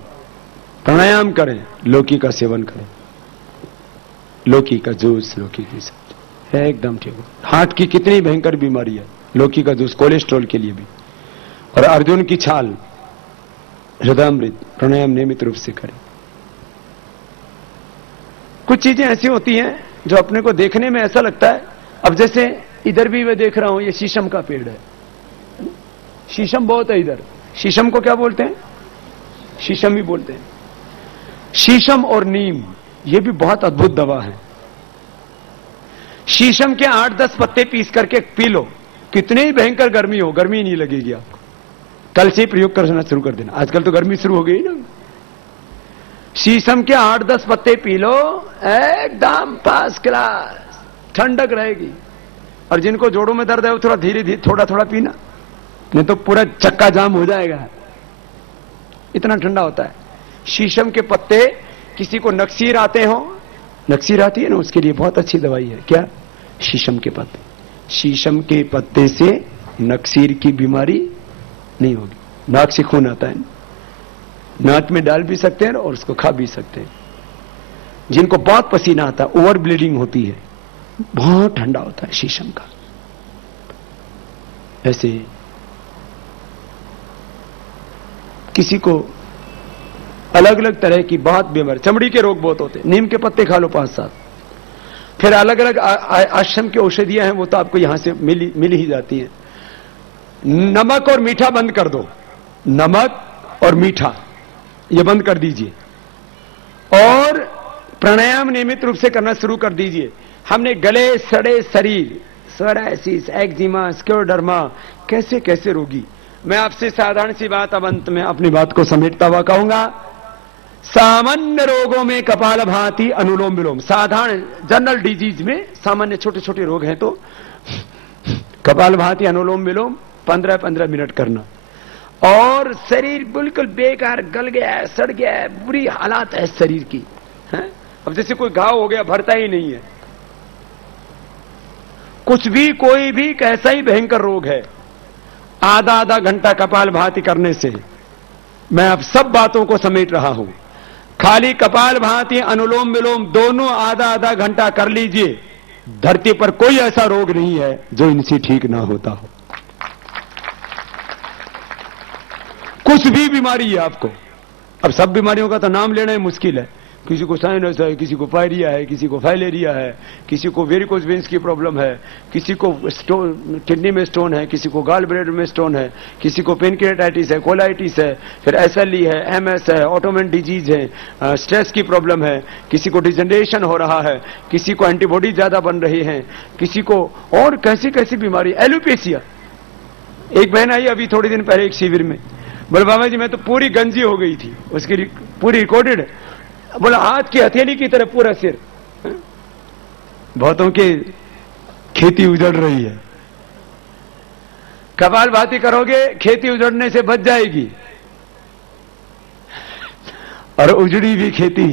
प्राणायाम करें, लौकी का सेवन करें, लौकी का जूस, लौकी की सब्जी। है एकदम ठीक हो। हार्ट की कितनी भयंकर बीमारी है, लौकी का जूस कोलेस्ट्रॉल के लिए भी, और अर्जुन की छाल, हृदयामृत, प्राणायाम नियमित रूप से करें। कुछ चीजें ऐसी होती हैं जो अपने को देखने में ऐसा लगता है, अब जैसे इधर भी मैं देख रहा हूं ये शीशम का पेड़ है, शीशम बहुत है इधर, शीशम को क्या बोलते हैं, शीशम ही बोलते हैं। शीशम और नीम ये भी बहुत अद्भुत दवा है। शीशम के 8-10 पत्ते पीस करके पी लो, कितनी ही भयंकर गर्मी हो, गर्मी नहीं लगेगी आपको। कल से ही प्रयोग करना शुरू कर देना, आजकल तो गर्मी शुरू हो गई ना। शीशम के 8-10 पत्ते पी लो, एकदम फर्स्ट क्लास ठंडक रहेगी। और जिनको जोड़ों में दर्द है वो थोड़ा धीरे धीरे थोड़ा थोड़ा पीना, नहीं तो पूरा चक्का जाम हो जाएगा, इतना ठंडा होता है। शीशम के पत्ते, किसी को नक्सीर आते हो, नक्सीर आती है ना, उसके लिए बहुत अच्छी दवाई है क्या, शीशम के पत्ते। शीशम के पत्ते से नक्सीर की बीमारी नहीं होगी। नाक से खून आता है, नाक में डाल भी सकते हैं और उसको खा भी सकते हैं। जिनको बहुत पसीना आता है, ओवर ब्लीडिंग होती है, बहुत ठंडा होता है शीशम का। ऐसे किसी को अलग अलग तरह की बहुत बीमारी, चमड़ी के रोग बहुत होते हैं, नीम के पत्ते खा लो 5-7। फिर अलग अलग आश्रम की औषधियां हैं, वो तो आपको यहां से मिल ही जाती हैं। नमक और मीठा बंद कर दो, नमक और मीठा ये बंद कर दीजिए, और प्राणायाम नियमित रूप से करना शुरू कर दीजिए। हमने गले सड़े शरीर, सोरायसिस, एक्जिमा, स्क्लेरोडर्मा, कैसे कैसे रोगी। मैं आपसे साधारण सी बात अब अंत में अपनी बात को समेटता हुआ कहूंगा, सामान्य रोगों में कपालभाति, अनुलोम विलोम, साधारण जनरल डिजीज में सामान्य छोटे छोटे रोग हैं तो कपालभाति, अनुलोम विलोम 15-15 मिनट करना। और शरीर बिल्कुल बेकार गल गया है, सड़ गया है, बुरी हालात है शरीर की, है? अब जैसे कोई घाव हो गया, भरता ही नहीं है, कुछ भी कोई भी कैसा ही भयंकर रोग है, आधा घंटा कपालभाति करने से, मैं अब सब बातों को समेट रहा हूं, खाली कपालभाति, अनुलोम विलोम दोनों आधा घंटा कर लीजिए, धरती पर कोई ऐसा रोग नहीं है जो इनसे ठीक ना होता हो। कुछ भी बीमारी है आपको, अब सब बीमारियों का तो नाम लेना ही मुश्किल है, किसी को साइनस है, किसी को पायरिया है, किसी को फाइलेरिया है, किसी को वेरिकोज वेन्स की प्रॉब्लम है, किसी को स्टोन, किडनी में स्टोन है, किसी को गाल ब्लैडर में स्टोन है, किसी को पेनक्रियाटाइटिस है, कोलाइटिस है, फिर एसएलई है, एमएस है, ऑटोमेन डिजीज है, स्ट्रेस की प्रॉब्लम है, किसी को डिजनरेशन हो रहा है, किसी को एंटीबॉडी ज्यादा बन रही है, किसी को और कैसी कैसी बीमारी, एलोपेशिया। एक बहन आई अभी थोड़े दिन पहले एक शिविर में, बोले बाबा जी मैं तो पूरी गंजी हो गई थी, उसकी पूरी रिकॉर्डेड, बोला हाथ की हथेली की तरह पूरा सिर, बहुतों की खेती उजड़ रही है, कपालभाति करोगे खेती उजड़ने से बच जाएगी, और उजड़ी भी खेती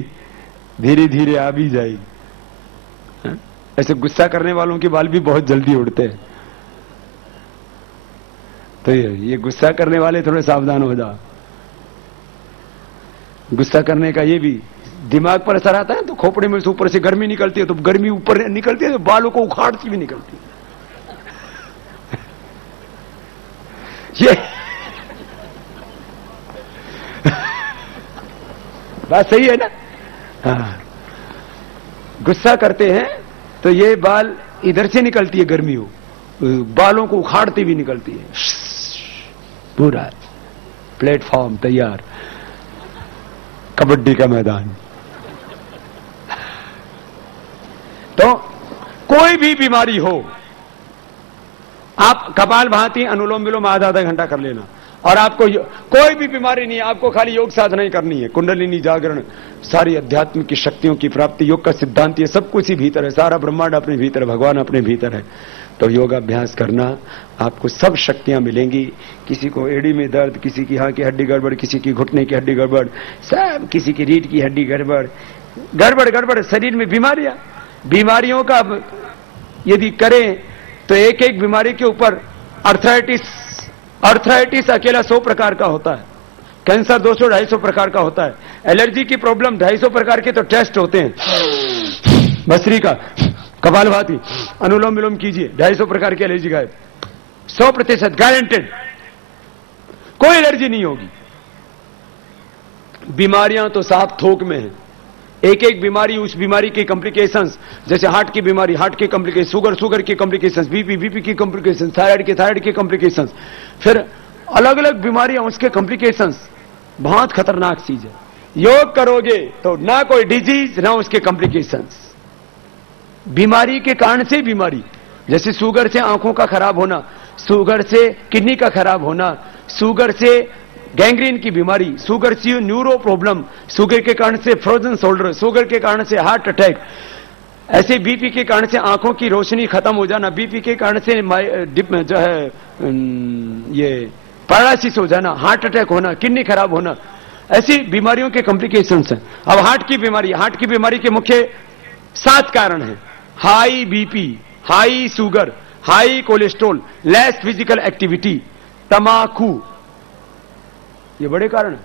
धीरे धीरे आ भी जाएगी। ऐसे गुस्सा करने वालों के बाल भी बहुत जल्दी उड़ते हैं, तो ये गुस्सा करने वाले थोड़े सावधान हो जाओ। गुस्सा करने का ये भी दिमाग पर असर आता है, तो खोपड़े में से ऊपर से गर्मी निकलती है, तो गर्मी ऊपर निकलती है तो बालों को उखाड़ती भी निकलती है। ये बात सही है ना? हाँ, गुस्सा करते हैं तो ये बाल इधर से निकलती है गर्मी हो, बालों को उखाड़ती भी निकलती है। पूरा प्लेटफॉर्म तैयार, कबड्डी का मैदान। तो कोई भी बीमारी हो, आप कपालभाति, अनुलोम विलोम आधा घंटा कर लेना, और आपको कोई भी बीमारी नहीं है, आपको खाली योग साधना ही करनी है, कुंडलिनी जागरण, सारी अध्यात्म की शक्तियों की प्राप्ति, योग का सिद्धांत ये सब कुछ ही भीतर है, सारा ब्रह्मांड अपने भीतर है, भगवान अपने भीतर है। तो योगाभ्यास करना, आपको सब शक्तियां मिलेंगी। किसी को एड़ी में दर्द, किसी की यहाँ की हड्डी गड़बड़, किसी की घुटने की हड्डी गड़बड़, सब, किसी की रीढ़ की हड्डी गड़बड़, गड़बड़ शरीर में बीमारियों का यदि करें तो एक एक बीमारी के ऊपर अर्थराइटिस अकेला 100 प्रकार का होता है, कैंसर 200-250 प्रकार का होता है, एलर्जी की प्रॉब्लम 250 प्रकार के तो टेस्ट होते हैं, बसरी का कपालभाति, अनुलोम विलोम कीजिए, 250 प्रकार की एलर्जी गायब, 100% गारंटेड, कोई एलर्जी नहीं होगी। बीमारियां तो साफ थोक में है, एक एक बीमारी उस बीमारी के कॉम्प्लिकेशंस, जैसे हार्ट की बीमारी, हार्ट के कॉम्प्लिकेशन, शुगर के कॉम्प्लिकेशंस, बीपी के कॉम्प्लिकेशंस, थायराइड के कॉम्प्लिकेशंस, फिर अलग अलग बीमारियां उसके कॉम्प्लिकेशंस, बहुत खतरनाक चीज है। योग करोगे तो ना कोई डिजीज ना उसके कॉम्प्लिकेशंस। बीमारी के कारण से बीमारी, जैसे शुगर से आंखों का खराब होना, शुगर से किडनी का खराब होना, शुगर से गैंग्रीन की बीमारी, शुगर से न्यूरो प्रॉब्लम, शुगर के कारण से फ्रोजन शोल्डर, शुगर के कारण से हार्ट अटैक, ऐसे बीपी के कारण से आंखों की रोशनी खत्म हो जाना, बीपी के कारण से जो है ये पैरालिसिस हो जाना, हार्ट अटैक होना, किडनी खराब होना, ऐसी बीमारियों के कॉम्प्लिकेशंस हैं। अब हार्ट की बीमारी के मुख्य 7 कारण हैं। High BP, high sugar, high cholesterol, less physical activity, तमाकू, ये बड़े कारण हैं।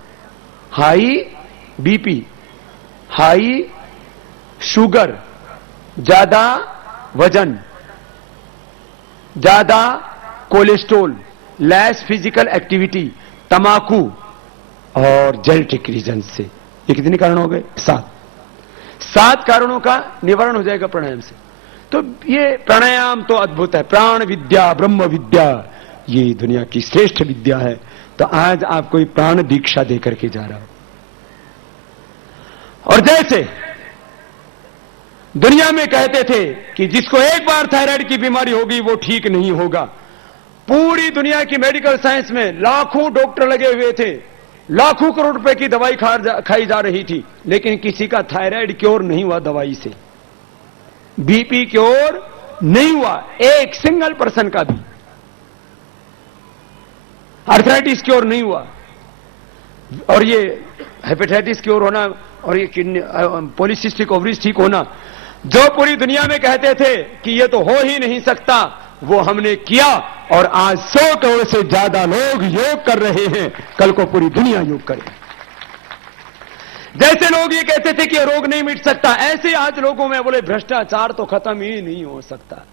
हाई बीपी, हाई शुगर, ज्यादा वजन, ज्यादा कोलेस्ट्रॉल, लेस फिजिकल एक्टिविटी, तमाकू और जेनेटिक रीजन से। ये कितने कारण हो गए? 7 कारणों का निवारण हो जाएगा प्राणायाम से। तो ये प्राणायाम तो अद्भुत है, प्राण विद्या, ब्रह्म विद्या, ये दुनिया की श्रेष्ठ विद्या है। तो आज आपको ये प्राण दीक्षा देकर के जा रहा हूं। और जैसे दुनिया में कहते थे कि जिसको एक बार थायराइड की बीमारी होगी वो ठीक नहीं होगा, पूरी दुनिया की मेडिकल साइंस में लाखों डॉक्टर लगे हुए थे, लाखों करोड़ रुपए की दवाई खाई जा रही थी, लेकिन किसी का थायराइड क्योर नहीं हुआ दवाई से, बीपी क्योर नहीं हुआ, एक सिंगल पर्सन का भी, आर्थराइटिस क्योर नहीं हुआ, और ये हेपेटाइटिस क्योर होना, और ये किडनी पॉलीसिस्टिक ओवरीज ठीक होना, जो पूरी दुनिया में कहते थे कि ये तो हो ही नहीं सकता, वो हमने किया। और आज 100 करोड़ से ज्यादा लोग योग कर रहे हैं, कल को पूरी दुनिया योग करे। जैसे लोग ये कहते थे कि ये रोग नहीं मिट सकता, ऐसे आज लोगों में बोले भ्रष्टाचार तो खत्म ही नहीं हो सकता,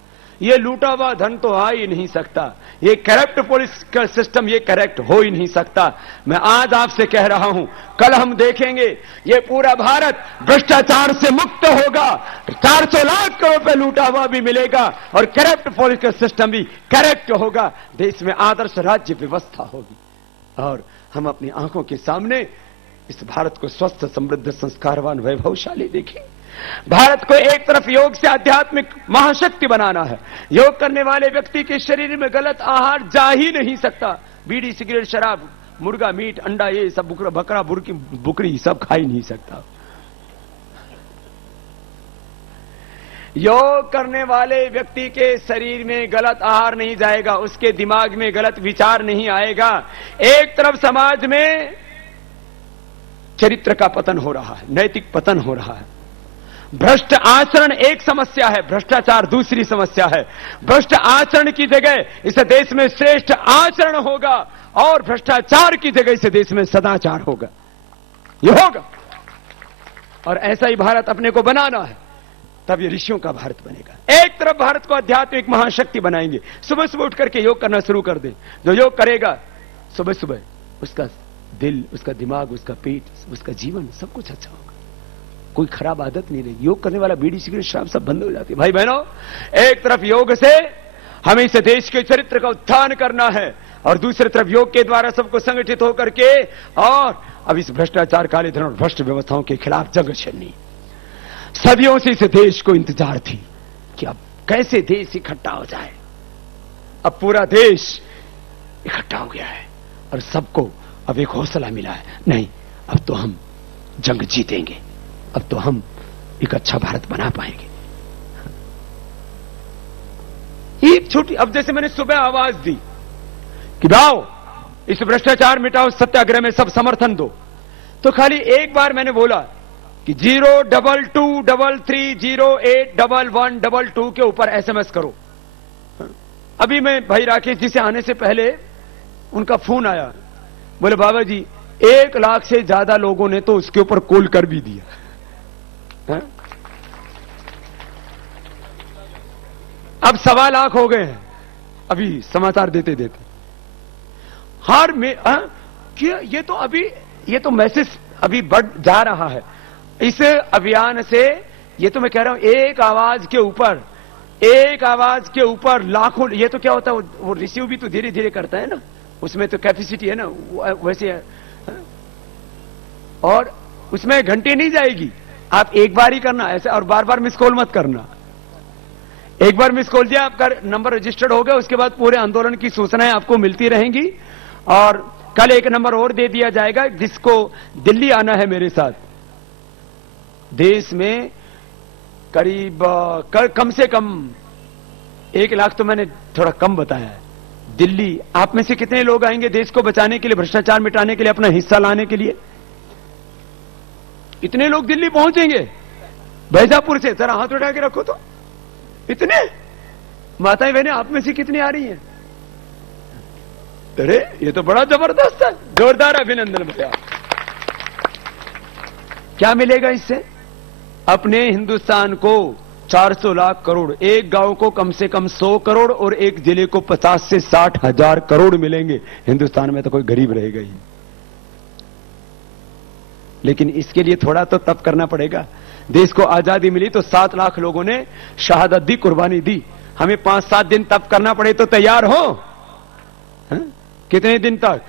ये लूटा हुआ धन तो आ ही नहीं सकता, ये करप्ट पुलिस का सिस्टम ये करेक्ट हो ही नहीं सकता। मैं आज आपसे कह रहा हूं, कल हम देखेंगे ये पूरा भारत भ्रष्टाचार से मुक्त होगा, 400 लाख करोड़ रुपए लूटा हुआ भी मिलेगा और करप्ट पुलिस का सिस्टम भी करेक्ट होगा, देश में आदर्श राज्य व्यवस्था होगी और हम अपनी आंखों के सामने इस भारत को स्वस्थ, समृद्ध, संस्कारवान, वैभवशाली देखें। भारत को एक तरफ योग से आध्यात्मिक महाशक्ति बनाना है। योग करने वाले व्यक्ति के शरीर में गलत आहार जा ही नहीं सकता, बीड़ी, सिगरेट, शराब, मुर्गा, मीट, अंडा, ये सब बकरा, बुकरी सब खा ही नहीं सकता। योग करने वाले व्यक्ति के शरीर में गलत आहार नहीं जाएगा, उसके दिमाग में गलत विचार नहीं आएगा। एक तरफ समाज में चरित्र का पतन हो रहा है, नैतिक पतन हो रहा है, भ्रष्ट आचरण एक समस्या है, भ्रष्टाचार दूसरी समस्या है। भ्रष्ट आचरण की जगह इस देश में श्रेष्ठ आचरण होगा और भ्रष्टाचार की जगह इस देश में सदाचार होगा, ये होगा। और ऐसा ही भारत अपने को बनाना है, तब ये ऋषियों का भारत बनेगा। एक तरफ भारत को आध्यात्मिक महाशक्ति बनाएंगे, सुबह सुबह उठ करके योग करना शुरू कर दे। जो योग करेगा सुबह सुबह, उसका दिल, उसका दिमाग, उसका पेट, उसका जीवन सब कुछ अच्छा होगा, कोई खराब आदत नहीं रहेगी। योग करने वाला बीड़ी, सिगरेट, शराब सब बंद हो जाती है। भाई बहनों, एक तरफ योग से हमें इस देश के चरित्र का उत्थान करना है और दूसरी तरफ योग के द्वारा सबको संगठित होकर के और अब इस भ्रष्टाचार, काले धन और भ्रष्ट व्यवस्थाओं के खिलाफ जंग छेड़नी। सदियों से इस देश को इंतजार थी कि अब कैसे देश इकट्ठा हो जाए। अब पूरा देश इकट्ठा हो गया है और सबको अब एक हौसला मिला है, नहीं अब तो हम जंग जीतेंगे, अब तो हम एक अच्छा भारत बना पाएंगे। एक छोटी, अब जैसे मैंने सुबह आवाज दी कि आओ इस भ्रष्टाचार मिटाओ, सत्याग्रह में सब समर्थन दो, तो खाली एक बार मैंने बोला कि 02233081122 के ऊपर SMS करो। अभी मैं भाई राकेश जी से आने से पहले उनका फोन आया, बोले बाबा जी 1 लाख से ज्यादा लोगों ने तो उसके ऊपर कॉल कर भी दिया। अब 1.25 लाख हो गए हैं अभी समाचार देते देते। हर में ये तो मैसेज अभी बढ़ जा रहा है इस अभियान से। ये तो मैं कह रहा हूं एक आवाज के ऊपर लाखों। ये तो क्या होता है वो रिसीव भी तो धीरे धीरे करता है ना, उसमें तो कैपेसिटी है ना वैसे है। और उसमें घंटे नहीं जाएगी, आप एक बार ही करना ऐसे, और बार बार मिस कॉल मत करना। एक बार मिस कॉल दिया आपका नंबर रजिस्टर्ड हो गया, उसके बाद पूरे आंदोलन की सूचनाएं आपको मिलती रहेंगी। और कल एक नंबर और दे दिया जाएगा जिसको दिल्ली आना है मेरे साथ। देश में करीब कम से कम 1 लाख तो मैंने थोड़ा कम बताया है। दिल्ली, आप में से कितने लोग आएंगे देश को बचाने के लिए, भ्रष्टाचार मिटाने के लिए, अपना हिस्सा लाने के लिए? इतने लोग दिल्ली पहुंचेंगे बैजापुर से? जरा हाथ उठा के रखो तो। इतने माताएं बहनें आप में से कितनी आ रही हैं? अरे ये तो बड़ा जबरदस्त है, जोरदार अभिनंदन भैया। क्या मिलेगा इससे? अपने हिंदुस्तान को 400 लाख करोड़, एक गांव को कम से कम 100 करोड़ और एक जिले को 50 से 60 हजार करोड़ मिलेंगे। हिंदुस्तान में तो कोई गरीब रहेगा ही। लेकिन इसके लिए थोड़ा तो तप करना पड़ेगा। देश को आजादी मिली तो 7 लाख लोगों ने शहादत दी, कुर्बानी दी। हमें 5-7 दिन तप करना पड़े तो तैयार हो? हा? कितने दिन तक?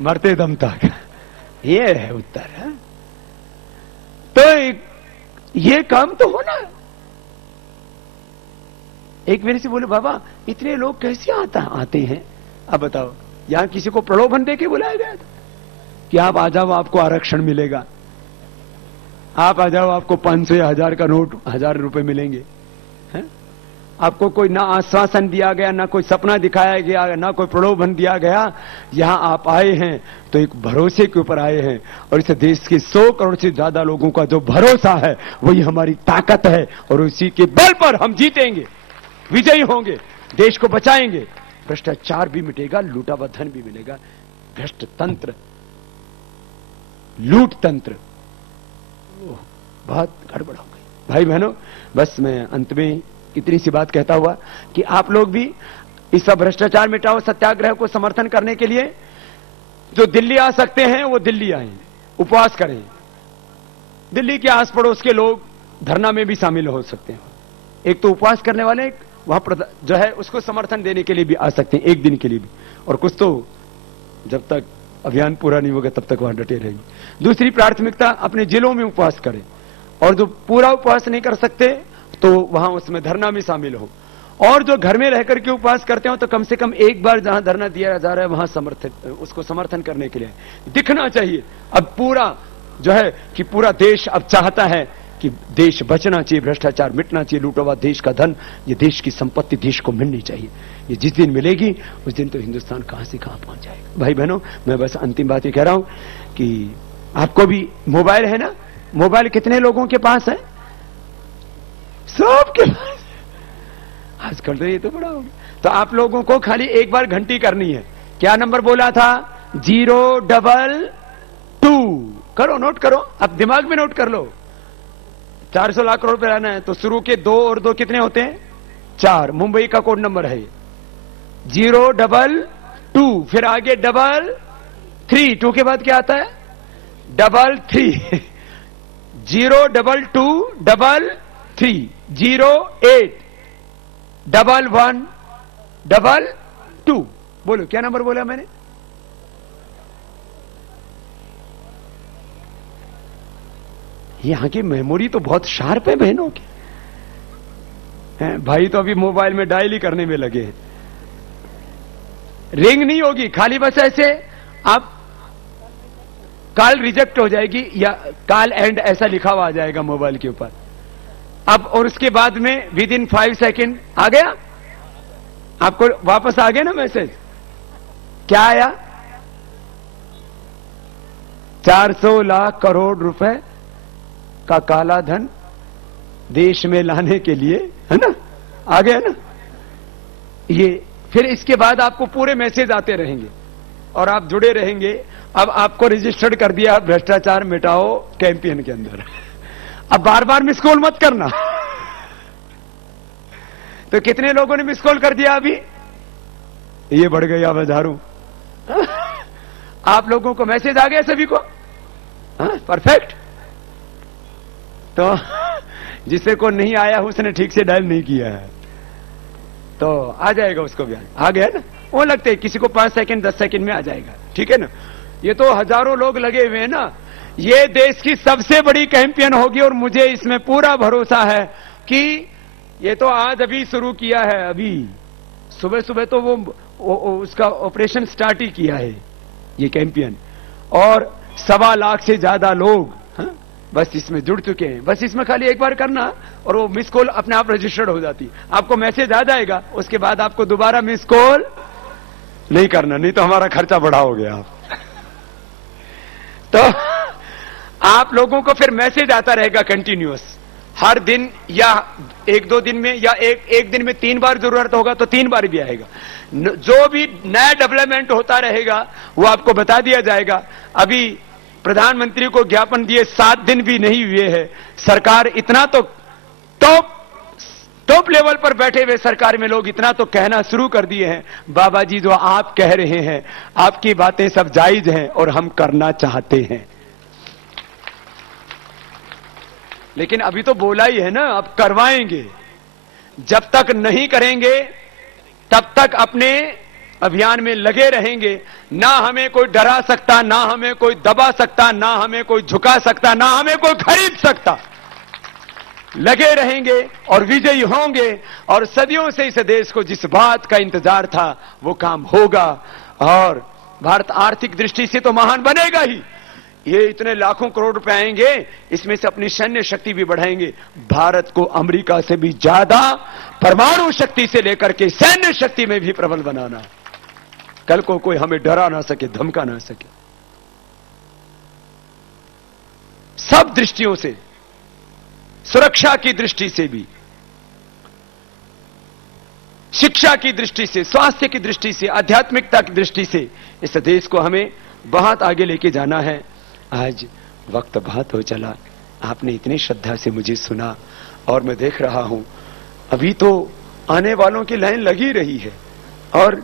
मरते दम तक। ये है उत्तर है? तो ये काम तो होना। एक मेरे से बोले बाबा इतने लोग कैसे आते हैं? अब बताओ, यहां किसी को प्रलोभन देके बुलाया गया था कि आप आ जाओ आपको आरक्षण मिलेगा, आप आ जाओ आपको 500 या 1000 का नोट, 1000 रुपए मिलेंगे? है? आपको कोई ना आश्वासन दिया गया, ना कोई सपना दिखाया गया, ना कोई प्रलोभन दिया गया। यहां आप आए हैं तो एक भरोसे के ऊपर आए हैं, और इस देश के 100 करोड़ से ज्यादा लोगों का जो भरोसा है वही हमारी ताकत है, और उसी के बल पर हम जीतेंगे, विजयी होंगे, देश को बचाएंगे। भ्रष्टाचार भी मिटेगा, लूटा हुआ धन भी मिलेगा। भ्रष्ट तंत्र, लूट तंत्र बहुत गड़बड़ हो गई। भाई बहनों, बस मैं अंत में इतनी सी बात कहता हुआ कि आप लोग भी इस भ्रष्टाचार मिटाओ सत्याग्रह को समर्थन करने के लिए जो दिल्ली आ सकते हैं वो दिल्ली आए, उपवास करें। दिल्ली के आस पड़ोस के लोग धरना में भी शामिल हो सकते हैं। एक तो उपवास करने वाले वहां जो है उसको समर्थन देने के लिए भी आ सकते हैं, एक दिन के लिए भी, और कुछ तो जब तक अभियान पूरा नहीं होगा तब तक वहां डटे रहेंगे। दूसरी प्राथमिकता अपने जिलों में उपवास करें, और जो पूरा उपवास नहीं कर सकते तो वहां उसमें धरना में शामिल हो, और जो घर में रहकर के उपवास करते हो तो कम से कम एक बार जहां धरना दिया जा रहा है वहां उसको समर्थन करने के लिए दिखना चाहिए। अब पूरा जो है कि पूरा देश अब चाहता है कि देश बचना चाहिए, भ्रष्टाचार मिटना चाहिए, लूटा हुआ देश का धन, ये देश की संपत्ति देश को मिलनी चाहिए। ये जिस दिन मिलेगी उस दिन तो हिंदुस्तान कहां से कहां पहुंच जाएगा। भाई बहनों, मैं बस अंतिम बात ये कह रहा हूं कि आपको भी मोबाइल है ना? मोबाइल कितने लोगों के पास है? सबके पास। आजकल तो ये तो बड़ा हो गया। तो आप लोगों को खाली एक बार घंटी करनी है। क्या नंबर बोला था? 022। करो, नोट करो, अब दिमाग में नोट कर लो। 400 लाख करोड़ पे रहना है तो शुरू के 2 और 2 कितने होते हैं? 4। मुंबई का कोड नंबर है 022, फिर आगे 33, 2 के बाद क्या आता है? 33। 022 33 08 11 22। बोलो क्या नंबर बोला मैंने? यहां की मेमोरी तो बहुत शार्प है बहनों की। भाई तो अभी मोबाइल में डायल ही करने में लगे हैं। रिंग नहीं होगी, खाली बस ऐसे आप कॉल रिजेक्ट हो जाएगी या कॉल एंड ऐसा लिखा हुआ आ जाएगा मोबाइल के ऊपर। अब और उसके बाद में विद इन 5 सेकेंड आ गया, आपको वापस आ गया ना मैसेज। क्या आया? 400 लाख करोड़ रुपए का काला धन देश में लाने के लिए, है ना? आ गया ना ये। फिर इसके बाद आपको पूरे मैसेज आते रहेंगे और आप जुड़े रहेंगे। अब आपको रजिस्टर्ड कर दिया भ्रष्टाचार मिटाओ कैंपेन के अंदर। अब बार बार मिस कॉल मत करना। तो कितने लोगों ने मिस कॉल कर दिया अभी? ये बढ़ गई अब हजारों। आप लोगों को मैसेज आ गया सभी को? परफेक्ट। तो जिसे को नहीं आया उसने ठीक से डायल नहीं किया है, तो आ जाएगा उसको भी। आ गया ना? वो लगते हैं किसी को 5 सेकंड 10 सेकंड में आ जाएगा, ठीक है ना? ये तो हजारों लोग लगे हुए हैं ना। ये देश की सबसे बड़ी कैंपेन होगी और मुझे इसमें पूरा भरोसा है कि ये तो आज अभी शुरू किया है, अभी सुबह सुबह तो वो उसका ऑपरेशन स्टार्ट ही किया है ये कैंपेन, और 1.25 लाख से ज्यादा लोग बस इसमें जुड़ चुके हैं। बस इसमें खाली एक बार करना और वो मिस कॉल अपने आप रजिस्टर्ड हो जाती, आपको मैसेज आ जाएगा, उसके बाद आपको दोबारा मिस कॉल नहीं करना, नहीं तो हमारा खर्चा बढ़ाओगे आप। तो आप लोगों को फिर मैसेज आता रहेगा कंटिन्यूअस, हर दिन या 1-2 दिन में या एक दिन में 3 बार जरूरत होगा तो 3 बार भी आएगा। जो भी नया डेवलपमेंट होता रहेगा वो आपको बता दिया जाएगा। अभी प्रधानमंत्री को ज्ञापन दिए 7 दिन भी नहीं हुए हैं, सरकार इतना तो टॉप लेवल पर बैठे हुए सरकार में लोग इतना तो कहना शुरू कर दिए हैं, बाबा जी जो आप कह रहे हैं आपकी बातें सब जायज हैं और हम करना चाहते हैं। लेकिन अभी तो बोला ही है ना, अब करवाएंगे। जब तक नहीं करेंगे तब तक अपने अभियान में लगे रहेंगे। ना हमें कोई डरा सकता, ना हमें कोई दबा सकता, ना हमें कोई झुका सकता, ना हमें कोई खरीद सकता। लगे रहेंगे और विजयी होंगे, और सदियों से इस देश को जिस बात का इंतजार था वो काम होगा, और भारत आर्थिक दृष्टि से तो महान बनेगा ही। ये इतने लाखों करोड़ रुपए आएंगे, इसमें से अपनी सैन्य शक्ति भी बढ़ाएंगे। भारत को अमेरिका से भी ज्यादा परमाणु शक्ति से लेकर के सैन्य शक्ति में भी प्रबल बनाना। कल को कोई हमें डरा ना सके, धमका ना सके। सब दृष्टियों से, सुरक्षा की दृष्टि से भी, शिक्षा की दृष्टि से, स्वास्थ्य की दृष्टि से, आध्यात्मिकता की दृष्टि से इस देश को हमें बहुत आगे लेके जाना है। आज वक्त बहुत हो चला, आपने इतनी श्रद्धा से मुझे सुना, और मैं देख रहा हूं अभी तो आने वालों की लाइन लगी रही है। और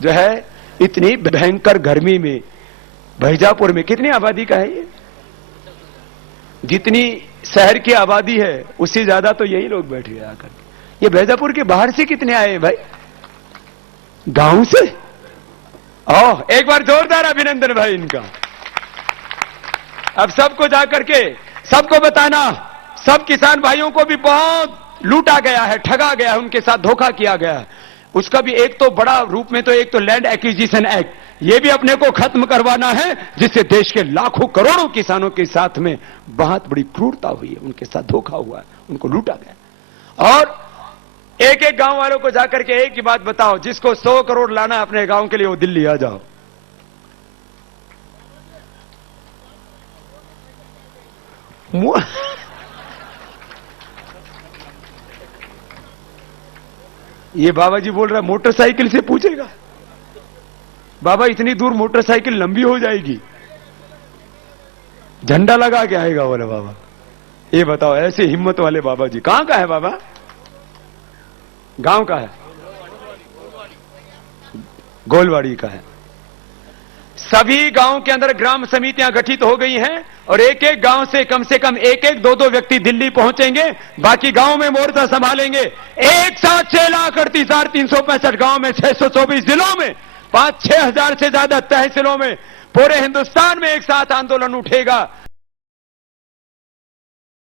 जो है इतनी भयंकर गर्मी में, बैजापुर में कितनी आबादी का है ये? जितनी शहर की आबादी है उससे ज्यादा तो यही लोग बैठे हैं आकर। ये बैजापुर के बाहर से कितने आए हैं भाई? गांव से? ओह, एक बार जोरदार अभिनंदन भाई इनका। अब सबको जाकर के सबको बताना, सब किसान भाइयों को भी बहुत लूटा गया है, ठगा गया है, उनके साथ धोखा किया गया है। उसका भी एक तो बड़ा रूप में तो एक तो लैंड एक्विजिशन एक्ट, ये भी अपने को खत्म करवाना है, जिससे देश के लाखों करोड़ों किसानों के साथ में बहुत बड़ी क्रूरता हुई है, उनके साथ धोखा हुआ है, उनको लूटा गया। और एक एक गांव वालों को जाकर के एक ही बात बताओ, जिसको 100 करोड़ लाना है अपने गांव के लिए वो दिल्ली आ जाओ। ये बाबा जी बोल रहा है मोटरसाइकिल से पूछेगा। बाबा इतनी दूर मोटरसाइकिल लंबी हो जाएगी, झंडा लगा के आएगा बोले बाबा। ये बताओ, ऐसे हिम्मत वाले बाबा जी कहां का है बाबा? गांव का है, गोलवाड़ी का है। सभी गांव के अंदर ग्राम समितियां गठित हो गई हैं, और एक एक गांव से कम 1-1, 2-2 व्यक्ति दिल्ली पहुंचेंगे, बाकी गांव में मोर्चा संभालेंगे। एक साथ 6,38,365 गांव में 624 जिलों में 5-6 हजार से ज्यादा तहसीलों में पूरे हिंदुस्तान में एक साथ आंदोलन उठेगा।